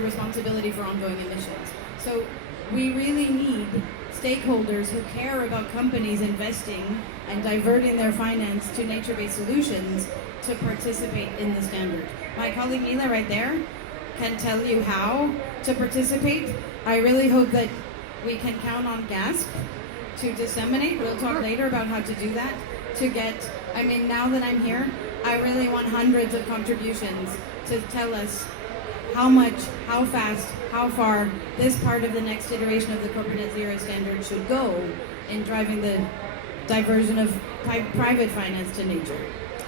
responsibility for ongoing emissions. So we really need stakeholders who care about companies investing and diverting their finance to nature-based solutions to participate in the standard. My colleague Mila right there can tell you how to participate. I really hope that we can count on GASP to disseminate. We'll talk later about how to do that. Now that I'm here, I really want hundreds of contributions to tell us how much, how fast, how far this part of the next iteration of the corporate net zero standard should go in driving the diversion of private finance to nature.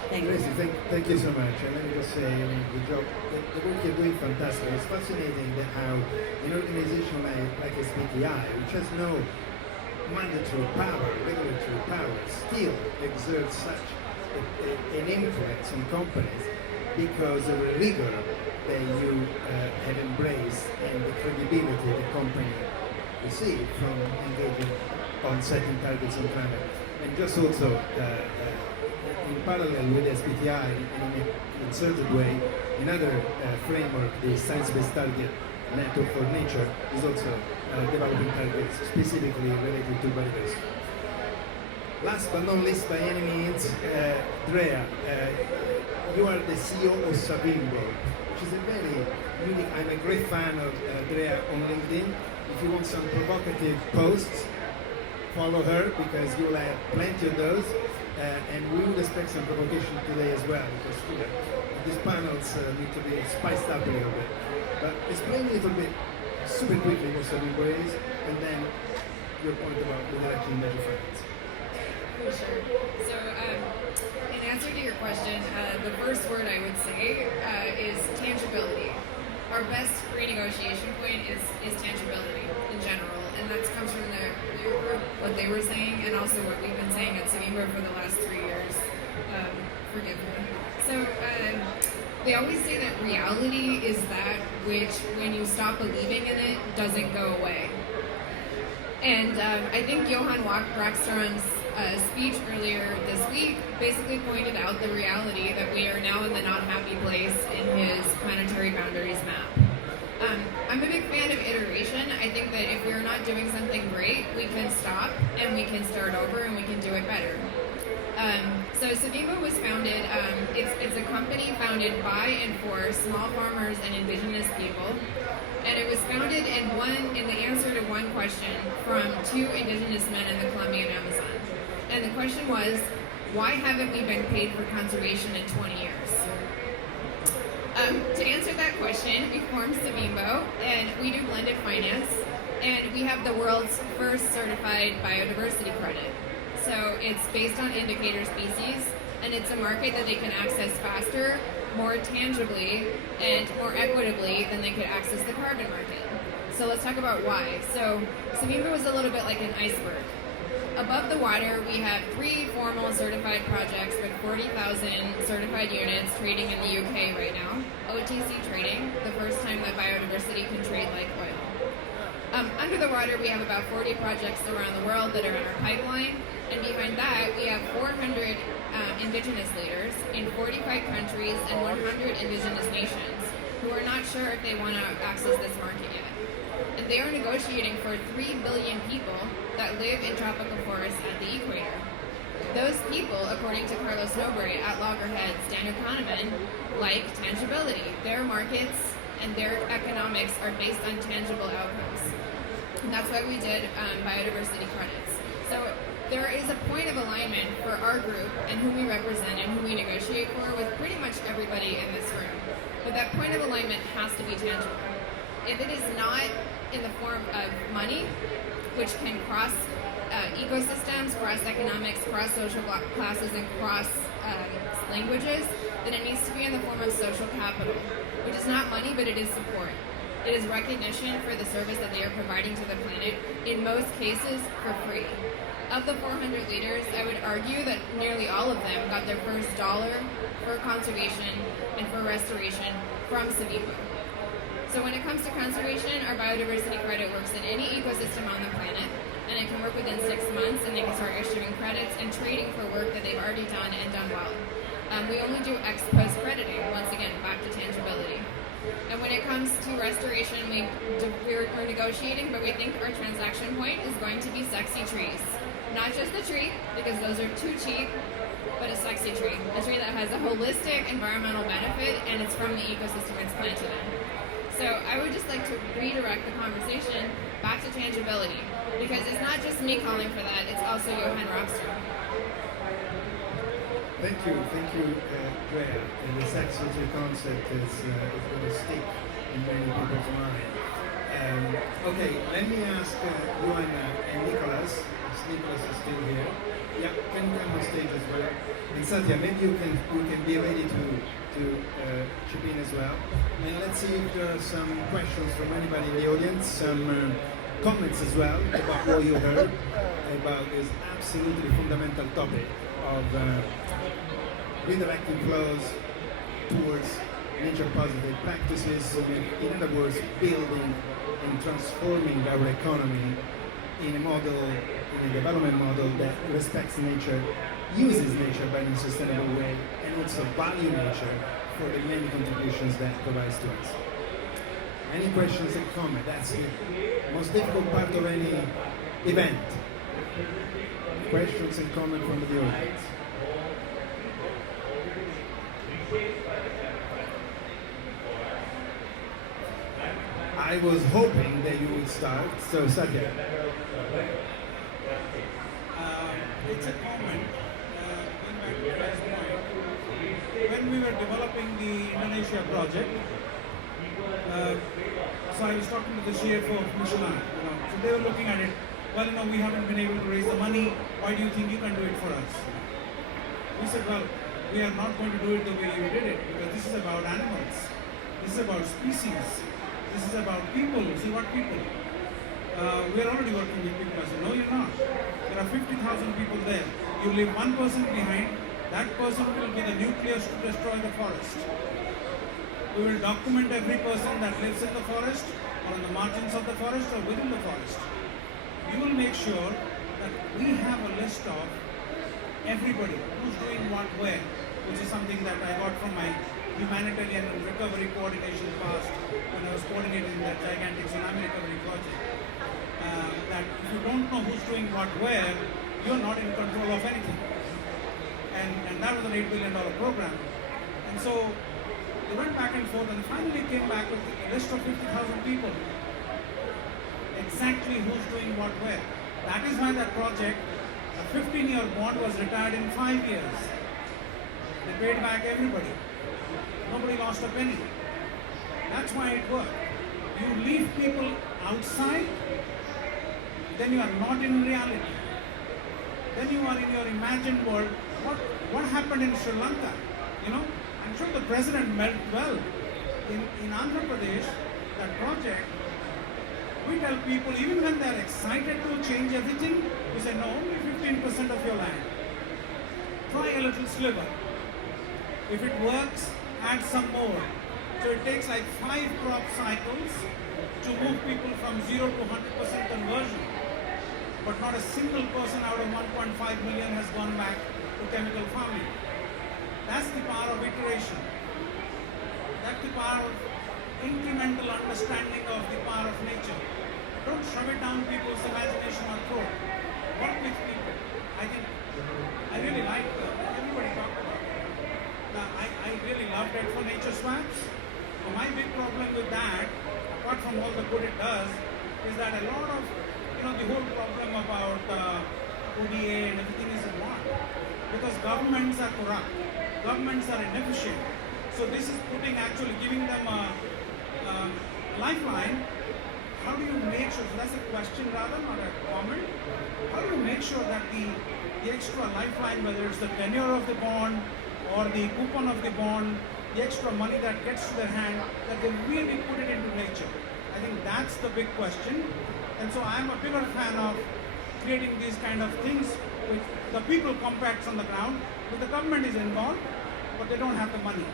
Thank you. Tracy, thank you so much. And let me just say, the job, the work you're doing, fantastic. It's fascinating that how an organization like SBTI, which has no mandatory power, regulatory power, still exerts such an influence on companies because of the rigor that you have embraced and the credibility the company receives from engaging on setting targets on climate. And just also, in parallel with SBTI, in an inserted way, another framework, the Science-Based Target Network for Nature, is also developing targets specifically related to biodiversity. Last but not least by any means, Drea, you are the CEO of Savimbo, which is a very unique, I'm a great fan of Drea on LinkedIn. If you want some provocative posts, follow her because you will have plenty of those. And we would expect some provocation today as well, because these panels need to be spiced up a little bit. But explain a little bit, super quickly, what Savimbo is, and then your point about the direction of measure finance. For sure. So, in answer to your question, the first word I would say is tangibility. Our best renegotiation point is tangibility in general, and that comes from the group, what they were saying, and also what we've been saying at Savimbo for the last 3 years. Forgive me. So, they always say that reality is that which, when you stop believing in it, doesn't go away. And I think Johan Rockström's speech earlier this week basically pointed out the reality that we are now in the not happy place in his planetary boundaries map. I'm a big fan of iteration. I think that if we're not doing something great, we can stop and we can start over and we can do it better. So Savimbo was founded, it's a company founded by and for small farmers and indigenous people. And it was founded in the answer to one question from 2 indigenous men in the Colombian Amazon. And the question was, why haven't we been paid for conservation in 20 years? To answer that question, we formed Savimbo, and we do blended finance, and we have the world's first certified biodiversity credit. So it's based on indicator species, and it's a market that they can access faster more tangibly and more equitably than they could access the carbon market. So let's talk about why. So Sabimba was a little bit like an iceberg. Above the water, we have 3 formal certified projects with 40,000 certified units trading in the UK right now. OTC trading, the first time that biodiversity can trade like oil. Under the water, we have about 40 projects around the world that are in our pipeline. And behind that, we have 400 indigenous leaders in 45 countries and 100 indigenous nations who are not sure if they want to access this market yet. And they are negotiating for 3 billion people that live in tropical forests at the equator. Those people, according to Carlos Nobre at Loggerheads, Daniel Kahneman, like tangibility. Their markets and their economics are based on tangible outcomes. And that's why we did biodiversity credits. So there is a point of alignment for our group and who we represent and who we negotiate for with pretty much everybody in this room. But that point of alignment has to be tangible. If it is not in the form of money, which can cross ecosystems, cross economics, cross social classes, and cross languages, then it needs to be in the form of social capital, which is not money, but it is support. It is recognition for the service that they are providing to the planet, in most cases for free. Of the 400 leaders, I would argue that nearly all of them got their first dollar for conservation and for restoration from Sabimba. So when it comes to conservation, our biodiversity credit works in any ecosystem on the planet, and it can work within 6 months, and they can start issuing credits and trading for work that they've already done and done well. We only do ex post crediting, once again, back to tangibility. And when it comes to restoration, we're negotiating, but we think our transaction point is going to be sexy trees. Not just the tree, because those are too cheap, but a sexy tree. A tree that has a holistic environmental benefit, and it's from the ecosystem it's planted in. So I would just like to redirect the conversation back to tangibility, because it's not just me calling for that, it's also Johan Rockström. Thank you, Drea. And the sexy tree concept is going to stick in many people's mind. Okay, let me ask Joanna and Nicholas. Nicholas is still here. Yeah, can you come on stage as well? And Satya, maybe you can be ready to chip in as well. And let's see if there are some questions from anybody in the audience, some comments as well about what you heard about this absolutely fundamental topic of redirecting flows towards nature-positive practices. In other words, building and transforming our economy in a model, in a development model that respects nature, uses nature but in a sustainable way, and also value nature for the many contributions that it provides to us. Any questions and comments? That's the most difficult part of any event. Questions and comments from the audience. I was hoping that you would start, so Satya. It's a comment, going back to last point. When we were developing the Indonesia project, so I was talking to the CFO of Michelin, so they were looking at it, well, we haven't been able to raise the money, why do you think you can do it for us? We said, well, we are not going to do it the way you did it, because this is about animals, this is about species, this is about people. See what people? We are already working with people. I said, no, you're not. There are 50,000 people there. You leave one person behind, that person will be the nucleus to destroy the forest. We will document every person that lives in the forest, or on the margins of the forest, or within the forest. We will make sure that we have a list of everybody who's doing what where, which is something that I got from my humanitarian and recovery coordination past when I was coordinating that gigantic tsunami recovery project. That if you don't know who's doing what where, you're not in control of anything. And that was an $8 billion program. And so they went back and forth and finally came back with a list of 50,000 people. Exactly who's doing what where. That is why that project, a 15-year bond, was retired in 5 years. They paid back everybody. Nobody lost a penny. That's why it worked. You leave people outside, then you are not in reality. Then you are in your imagined world. What happened in Sri Lanka? I'm sure the president meant well. In Andhra Pradesh, that project, we tell people, even when they're excited to change everything, we say, no, only 15% of your land. Try a little sliver. If it works, add some more. So it takes like 5 crop cycles to move people from 0 to 100% conversion. But not a single person out of 1.5 million has gone back to chemical farming. That's the power of iteration. That's the power of incremental understanding of the power of nature. Don't shove it down people's imagination or throat. Work with people. I think I really like everybody talked about it. Now, I really love that for nature swaps. So my big problem with that, apart from all the good it does, is that a lot of, the whole problem about ODA and everything is what? Because governments are corrupt. Governments are inefficient. So this is actually giving them a lifeline. How do you make sure, so that's a question rather, not a comment. How do you make sure that the extra lifeline, whether it's the tenure of the bond or the coupon of the bond, the extra money that gets to their hand, that they really put it into nature? I think that's the big question. And so I'm a bigger fan of creating these kind of things with the people compacts on the ground, but the government is involved, but they don't have the money.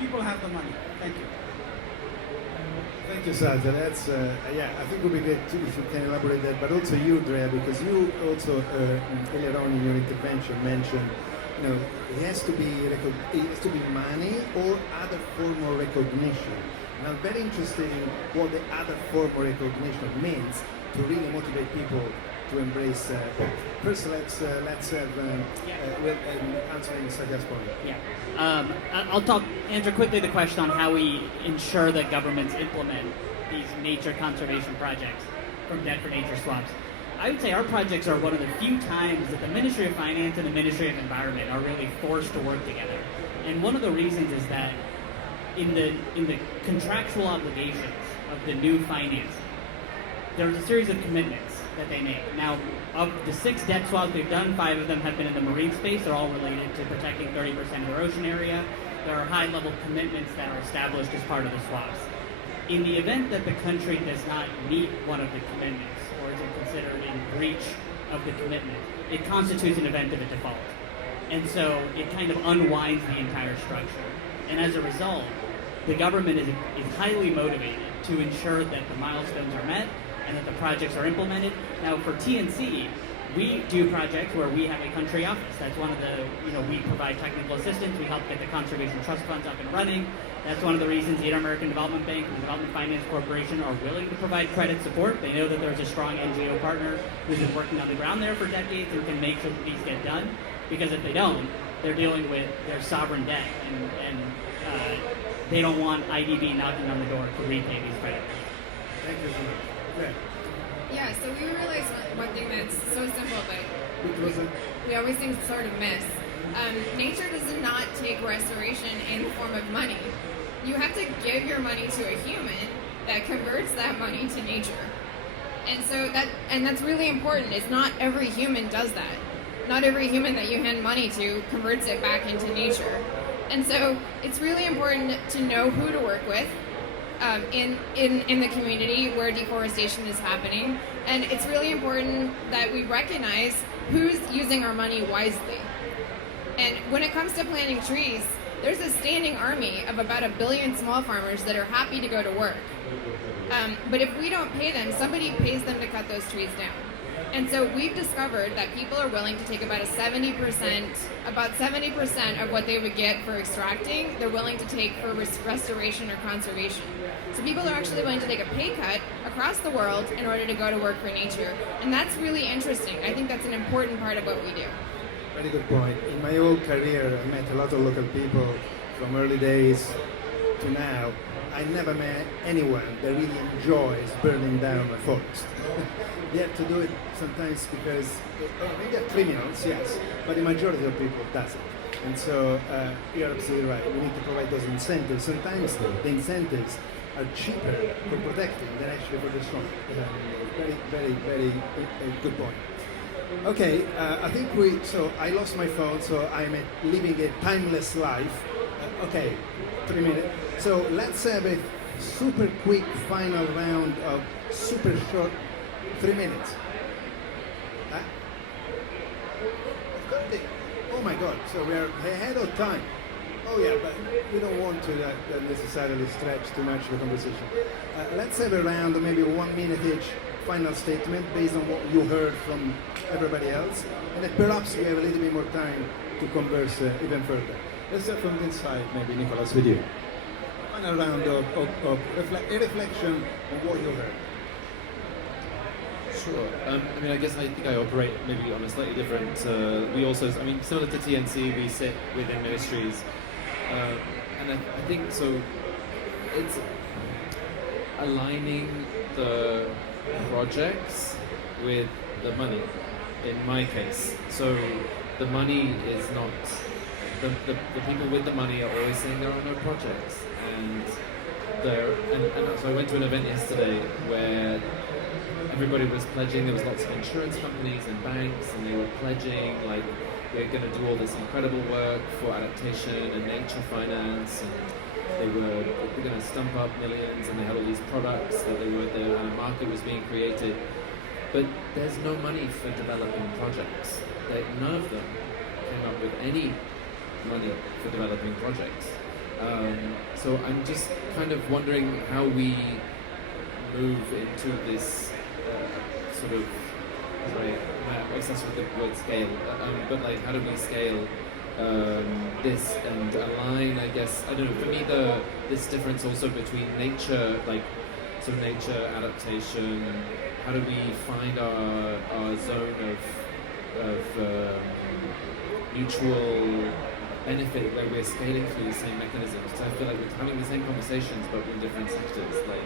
People have the money. Thank you. Thank you, Satya. That's, I think it would be good too if you can elaborate that, but also you, Drea, because you also, earlier on in your intervention, mentioned, it has to be money or other form of recognition. And I'm very interested in what the other form of recognition means to really motivate people to embrace. First, let's have answering Satya's point. Yeah. I'll answer quickly the question on how we ensure that governments implement these nature conservation projects from debt for nature swaps. I would say our projects are one of the few times that the Ministry of Finance and the Ministry of Environment are really forced to work together. And one of the reasons is that in the contractual obligations of the new financing, there's a series of commitments that they make. Now, of the 6 debt swaps we've done, 5 of them have been in the marine space. They're all related to protecting 30% of their ocean area. There are high-level commitments that are established as part of the swaps. In the event that the country does not meet one of the commitments or is considered in breach of the commitment, it constitutes an event of a default. And so it kind of unwinds the entire structure. And as a result, the government is highly motivated to ensure that the milestones are met and that the projects are implemented. Now, for TNC, we do projects where we have a country office. That's one of the, we provide technical assistance. We help get the conservation trust funds up and running. That's one of the reasons the Inter-American Development Bank and the Development Finance Corporation are willing to provide credit support. They know that there's a strong NGO partner who's been working on the ground there for decades and can make sure that these get done. Because if they don't, they're dealing with their sovereign debt, and they don't want IDB knocking on the door to repay these creditors. Thank you so much. Yeah, so we realized one thing that's so simple, but we always think sort of miss. Nature does not take restoration in the form of money. You have to give your money to a human that converts that money to nature. And that's really important. It's not every human does that. Not every human that you hand money to converts it back into nature. And so it's really important to know who to work with in the community where deforestation is happening. And it's really important that we recognize who's using our money wisely. And when it comes to planting trees, there's a standing army of about 1 billion small farmers that are happy to go to work. But if we don't pay them, somebody pays them to cut those trees down. And so we've discovered that people are willing to take about 70% of what they would get for extracting, they're willing to take for restoration or conservation. So people are actually willing to take a pay cut across the world in order to go to work for nature. And that's really interesting. I think that's an important part of what we do. Very good point. In my whole career, I met a lot of local people from early days to now. I never met anyone that really enjoys burning down a forest. They have to do it sometimes because maybe they're criminals, yes, but the majority of people doesn't. And so you're absolutely right. We need to provide those incentives. Sometimes the incentives are cheaper for protecting than actually for destroying. Very, very, very good point. Okay, I think so I lost my phone, so I'm living a timeless life. Okay, 3 minutes. So let's have a super quick final round of super short 3 minutes. Huh? Oh my God, so we are ahead of time. Oh yeah, but we don't want to necessarily stretch too much the conversation. Let's have a round of maybe 1 minute each final statement based on what you heard from everybody else. And then perhaps we have a little bit more time to converse even further. Let's start from this side, maybe Nicholas, with you. Final round of a reflection on what you heard. Sure. I mean, I think I operate maybe on a slightly different. We also, I mean, similar to TNC, we sit within ministries, and I think so. It's aligning the projects with the money. In my case, so the money is not. The people with the money are always saying there are no projects, and so I went to an event yesterday where everybody was pledging. There was lots of insurance companies and banks, and they were pledging like we're going to do all this incredible work for adaptation and nature finance, and we're going to stump up millions, and they had all these products that and a market was being created. But there's no money for developing projects. None of them came up with any money for developing projects. So I'm just kind of wondering how we move into this sort of, sorry, I'm obsessed with the word scale, but like how do we scale this and align, I guess, I don't know, for me this difference also between nature, like sort of nature adaptation, and how do we find our zone of mutual benefit where we're scaling through the same mechanisms. So I feel like we're having the same conversations but in different sectors. Like,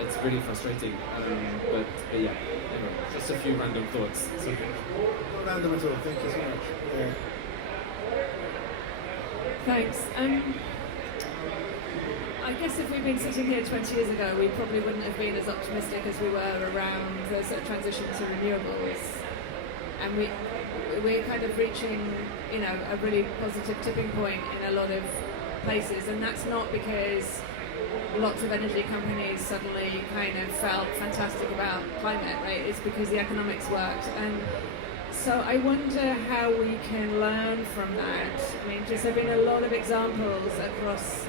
it's really frustrating. But yeah, anyway, just a few random thoughts. So, No random at all. Thank you so much. Thanks. I guess if we'd been sitting here 20 years ago, we probably wouldn't have been as optimistic as we were around the sort of transition to renewables. And we're kind of reaching, a really positive tipping point in a lot of places, and that's not because lots of energy companies suddenly kind of felt fantastic about climate, right? It's because the economics worked. And so I wonder how we can learn from that. I mean, just there have been a lot of examples across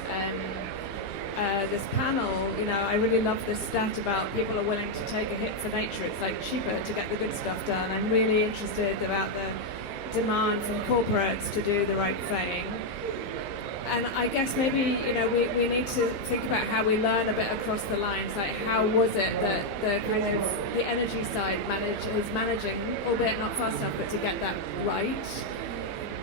this panel. I really love this stat about people are willing to take a hit for nature. It's like cheaper to get the good stuff done. I'm really interested about the demand from corporates to do the right thing. And I guess maybe, we need to think about how we learn a bit across the lines, like how was it that the energy side is managing, albeit not fast enough, but to get that right.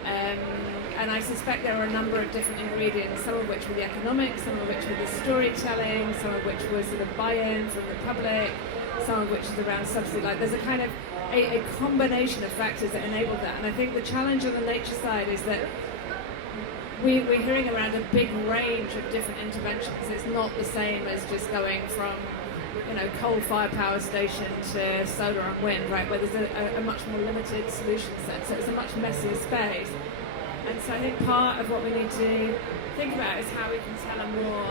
And I suspect there are a number of different ingredients, some of which were the economics, some of which were the storytelling, some of which was sort of buy-in from the public, some of which is around subsidy. Like there's a kind of a combination of factors that enabled that. And I think the challenge on the nature side is that we're hearing around a big range of different interventions. It's not the same as just going from, coal-fired power station to solar and wind, right, where there's a much more limited solution set. So it's a much messier space. And so I think part of what we need to think about is how we can tell a more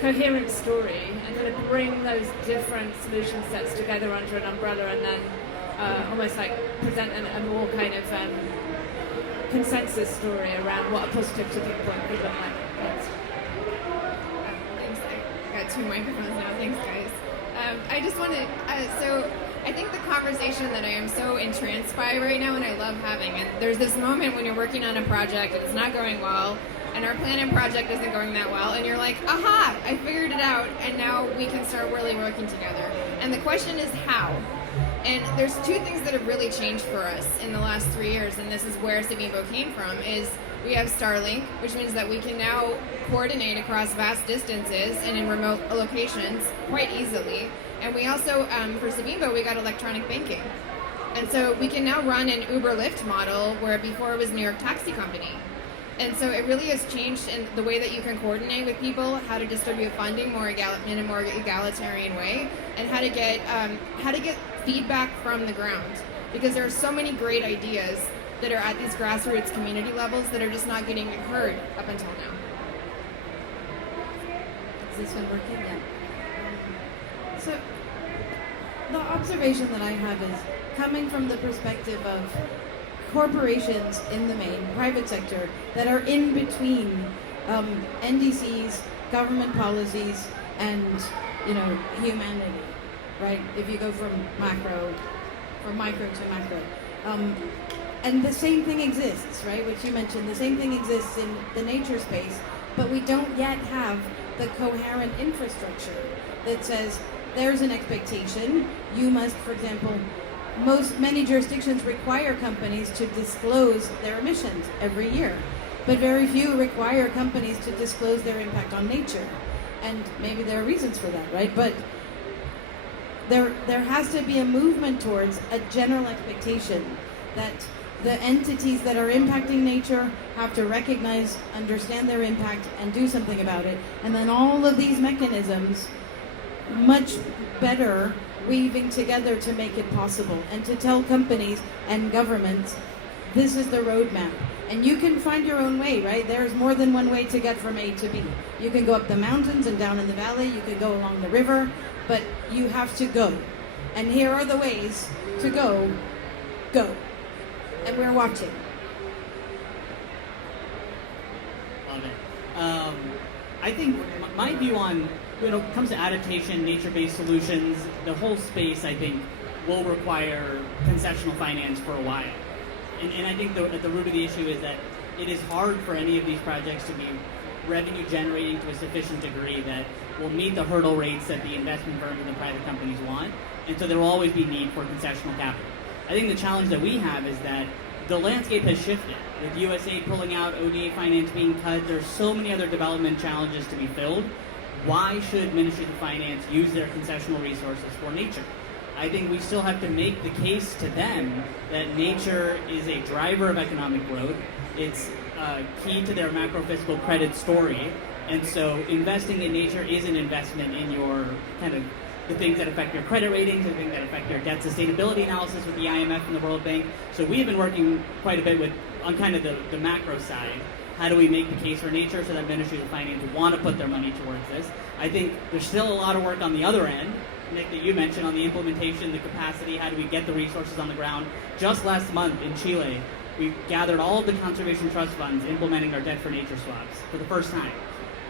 coherent story and kind of bring those different solution sets together under an umbrella, and then almost like present a more kind of consensus story around what a positive tipping point could look like. Thanks. Thanks. I got 2 microphones now. Thanks, guys. I just want to, so I think the conversation that I am so entranced by right now and I love having, and there's this moment when you're working on a project and it's not going well, and our plan and project isn't going that well, and you're like, aha, I figured it out, and now we can start really working together. And the question is how? And there's 2 things that have really changed for us in the last 3 years, and this is where Savimbo came from, is we have Starlink, which means that we can now coordinate across vast distances and in remote locations quite easily. And we also, for Savimbo, we got electronic banking. And so we can now run an Uber-Lyft model where before it was New York Taxi Company. And so it really has changed in the way that you can coordinate with people, how to distribute funding in a more egalitarian way, and how to get feedback from the ground. Because there are so many great ideas that are at these grassroots community levels that are just not getting heard up until now. Is this one working? Yeah. So the observation that I have is coming from the perspective of corporations in the main, private sector, that are in between NDCs, government policies, and humanity, right? If you go from micro to macro. And the same thing exists, right? Which you mentioned, the same thing exists in the nature space, but we don't yet have the coherent infrastructure that says there's an expectation. You must, for example, many jurisdictions require companies to disclose their emissions every year, but very few require companies to disclose their impact on nature. And maybe there are reasons for that, right? But there has to be a movement towards a general expectation that the entities that are impacting nature have to recognize, understand their impact, and do something about it. And then all of these mechanisms much better weaving together to make it possible and to tell companies and governments, this is the roadmap. And you can find your own way, right? There's more than one way to get from A to B. You can go up the mountains and down in the valley. You can go along the river, but you have to go. And here are the ways to go. And we're watching. Love it. I think my view on when it comes to adaptation, nature-based solutions, the whole space, I think, will require concessional finance for a while. And I think at the root of the issue is that it is hard for any of these projects to be revenue generating to a sufficient degree that will meet the hurdle rates that the investment firms and the private companies want. And so there will always be need for concessional capital. I think the challenge that we have is that the landscape has shifted. With USAID pulling out, ODA finance being cut, there's so many other development challenges to be filled. Why should Ministries of Finance use their concessional resources for nature? I think we still have to make the case to them that nature is a driver of economic growth. It's key to their macro-fiscal credit story. And so investing in nature is an investment in your kind of the things that affect your credit ratings, the things that affect your debt sustainability analysis with the IMF and the World Bank. So we've been working quite a bit on kind of the macro side. How do we make the case for nature so that Ministries of Finance want to put their money towards this? I think there's still a lot of work on the other end, Nick, that you mentioned on the implementation, the capacity, how do we get the resources on the ground. Just last month in Chile, we gathered all of the conservation trust funds implementing our debt for nature swaps for the first time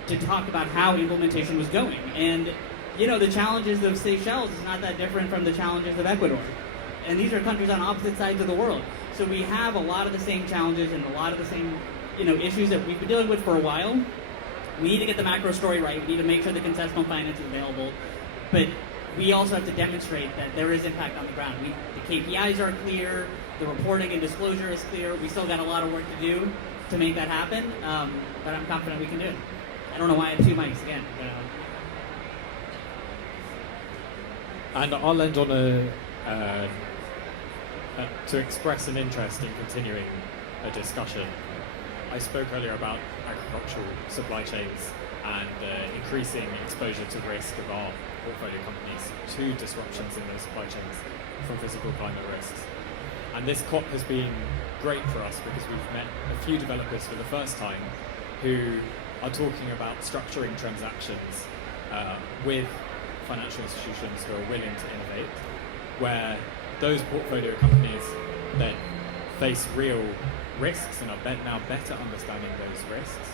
to talk about how implementation was going. And the challenges of Seychelles is not that different from the challenges of Ecuador. And these are countries on opposite sides of the world. So we have a lot of the same challenges and a lot of the same issues that we've been dealing with for a while. We need to get the macro story right. We need to make sure the concessional finance is available. But we also have to demonstrate that there is impact on the ground. The KPIs are clear, the reporting and disclosure is clear. We still got a lot of work to do to make that happen, but I'm confident we can do it. I don't know why I have two mics again. But, And I'll end on to express an interest in continuing a discussion. I spoke earlier about agricultural supply chains and increasing exposure to risk of our portfolio companies to disruptions in those supply chains from physical climate risks. And this COP has been great for us because we've met a few developers for the first time who are talking about structuring transactions with financial institutions who are willing to innovate, where those portfolio companies then face real risks and are now better understanding those risks,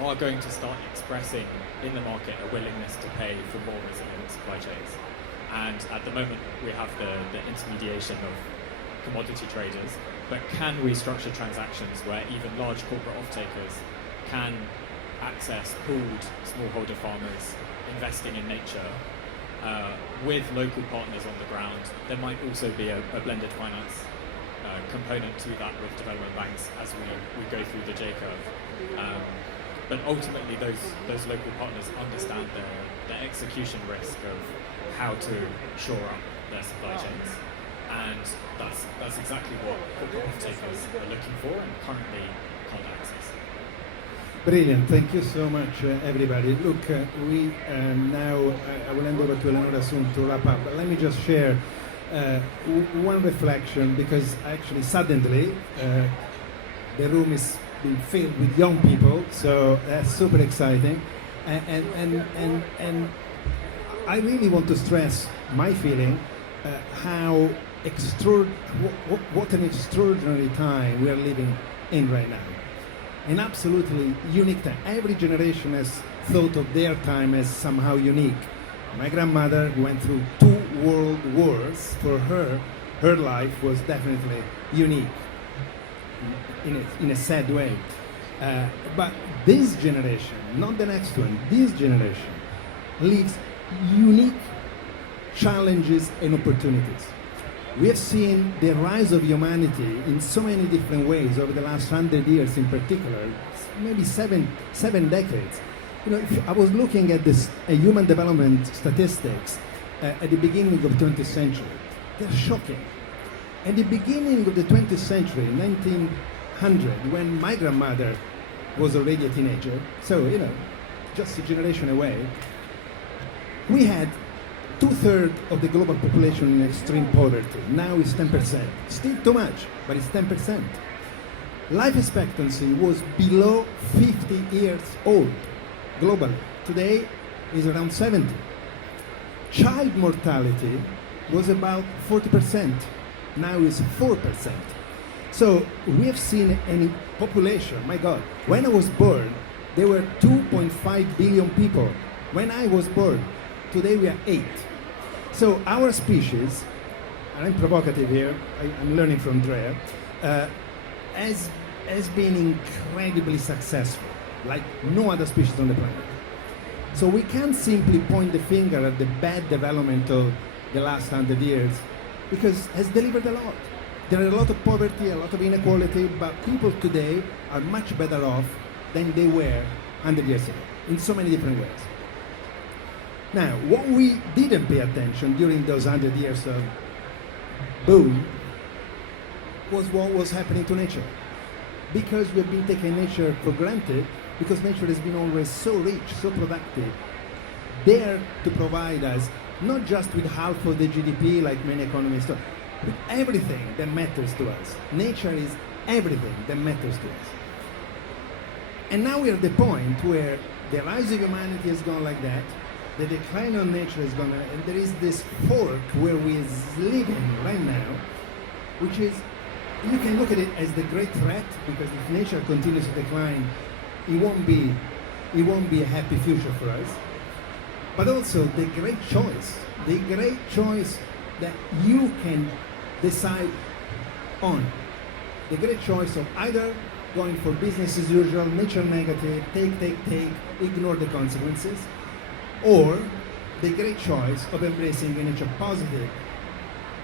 are going to start expressing in the market a willingness to pay for more resilient supply chains. And at the moment we have the intermediation of commodity traders, but can we structure transactions where even large corporate off-takers can access pooled smallholder farmers investing in nature with local partners on the ground? There might also be a blended finance component to that with development banks as we go through the J curve. But ultimately those local partners understand the execution risk of how to shore up their supply chains. And that's exactly what corporate off-takers are looking for and currently can't access. Brilliant, thank you so much, everybody. Look, we now, I will hand over to Eleonora soon to wrap up, but let me just share One reflection, because actually suddenly the room is being filled with young people, so that's super exciting. And I really want to stress my feeling how what an extraordinary time we are living in right now. An absolutely unique time. Every generation has thought of their time as somehow unique. My grandmother went through 2 world wars. For her, her life was definitely unique in a sad way. But this generation, not the next one, this generation lives unique challenges and opportunities. We have seen the rise of humanity in so many different ways over the last 100 years in particular, maybe seven decades. You know, if I was looking at this human development statistics at the beginning of the 20th century. They're shocking. At the beginning of the 20th century, 1900, when my grandmother was already a teenager, so, you know, just a generation away, we had 2/3 of the global population in extreme poverty. Now it's 10%. Still too much, but it's 10%. Life expectancy was below 50 years old globally. Today is around 70. Child mortality was about 40%. Now it's 4%. So we have seen a population, my God, when I was born, there were 2.5 billion people. When I was born, today we are 8. So our species, and I'm provocative here, I'm learning from Drea, has been incredibly successful, like no other species on the planet. So we can't simply point the finger at the bad development of the last 100 years, because it has delivered a lot. There are a lot of poverty, a lot of inequality, but people today are much better off than they were 100 years ago, in so many different ways. Now, what we didn't pay attention during those 100 years of boom was what was happening to nature. Because we've been taking nature for granted, because nature has been always so rich, so productive, there to provide us not just with half of the GDP like many economists do, but everything that matters to us. Nature is everything that matters to us. And now we're at the point where the rise of humanity has gone like that, the decline of nature is gone, and there is this fork where we are living right now, which is, you can look at it as the great threat, because if nature continues to decline, it won't be a happy future for us. But also the great choice that you can decide on. The great choice of either going for business as usual, nature negative, take, ignore the consequences, or the great choice of embracing a nature positive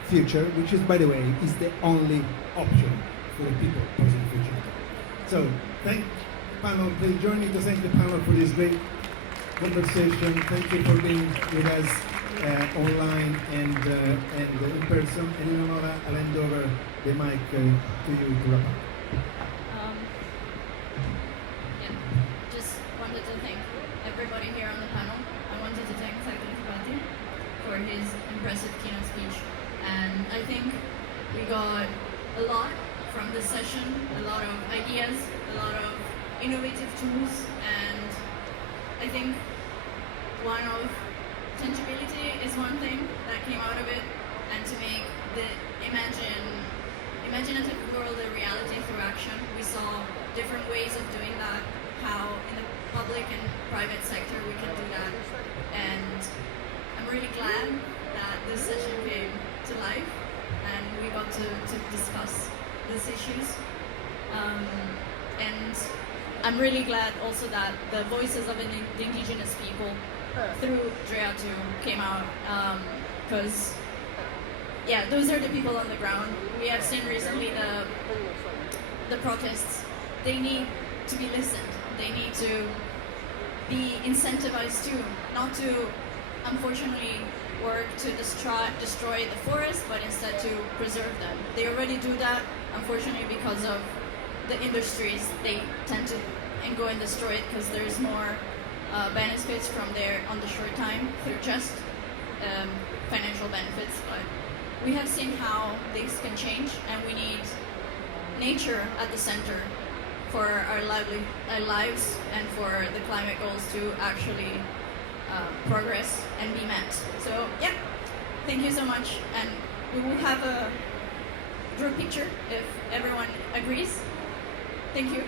future, which is, by the way, is the only option for the people positive future. So, thank the panel. Please join me to thank the panel for this great conversation. Thank you for being with us online and in person. And Eleonora, I'll hand over the mic to you to wrap up. Just wanted to thank everybody here on the panel. I wanted to thank Sakti for his impressive keynote speech. And I think we got a lot from this session, a lot of ideas, a lot of innovative tools, and I think one of tangibility is one thing that came out of it, and to make the imaginative world a reality through action. We saw different ways of doing that, how in the public and private sector we can do that, and I'm really glad that this session came to life and we got to discuss these issues. And I'm really glad also that the voices of the indigenous people through Drea too came out, because yeah, those are the people on the ground. We have seen recently the protests. They need to be listened. They need to be incentivized too, not to unfortunately work to destroy the forest, but instead to preserve them. They already do that, unfortunately, because of the industries. They tend to go and destroy it because there's more benefits from there on the short time through just financial benefits. But we have seen how things can change, and we need nature at the center for our lives and for the climate goals to actually progress and be met. So yeah, thank you so much, and we will have a group picture if everyone agrees. Thank you.